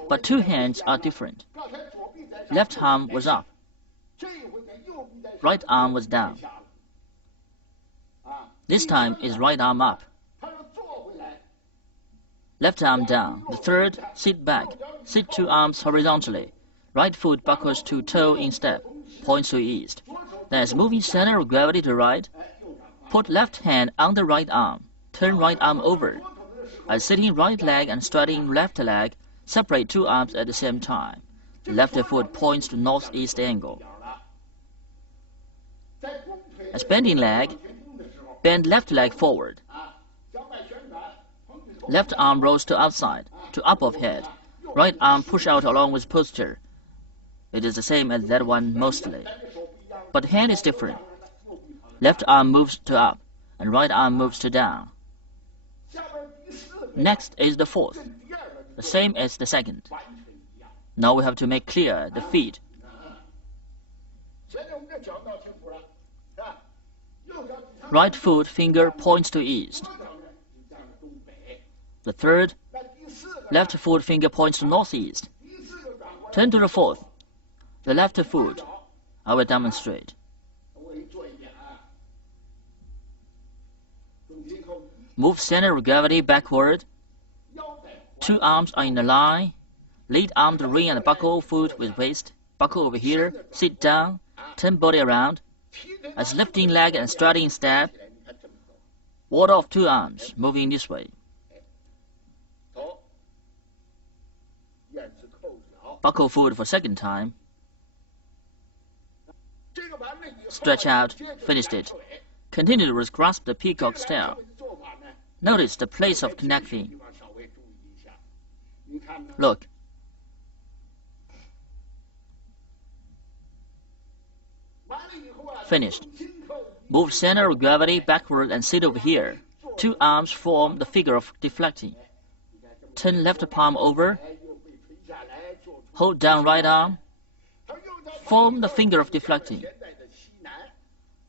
but 2 hands are different. Left arm was up. Right arm was down. This time is right arm up. Left arm down. The third, sit back. Sit 2 arms horizontally. Right foot buckles to toe in step. Points to east. Then as moving center of gravity to right, put left hand on the right arm. Turn right arm over. As sitting right leg and striding left leg, separate 2 arms at the same time. The left foot points to northeast angle. As bending leg, bend left leg forward. Left arm rolls to outside, to up of head. Right arm push out along with posture. It is the same as that one mostly. But hand is different. Left arm moves to up, and right arm moves to down. Next is the 4th, the same as the 2nd. Now we have to make clear the feet. Right foot finger points to east. The 3rd, left foot finger points to northeast. Turn to the 4th, the left foot. I will demonstrate. Move center of gravity backward. 2 arms are in a line. Lead arm to ring and buckle foot with waist. Buckle over here. Sit down. Turn body around. As lifting leg and striding step. Ward off 2 arms, moving this way. Buckle foot for 2nd time. Stretch out. Finished it. Continue to grasp the peacock style. Notice the place of connecting. Look. Finished. Move center of gravity backward and sit over here. Two arms form the figure of deflecting. Turn left palm over. Hold down right arm. Form the finger of deflecting.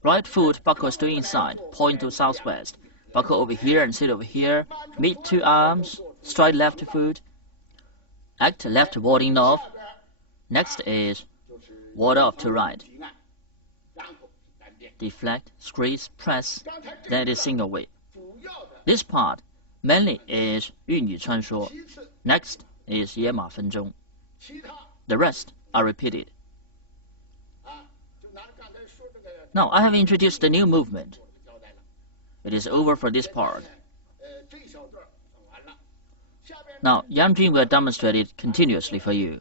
Right foot buckles to inside, point to southwest. Buckle over here and sit over here. Meet two arms, stride left foot. Act left warding off. Next is ward off to right. Deflect, squeeze, press, then it is single whip. This part mainly is 玉女穿梭. Next is 野马分鬃. The rest are repeated. Now I have introduced the new movement. It is over for this part. Now Yang Jun will demonstrate it continuously for you.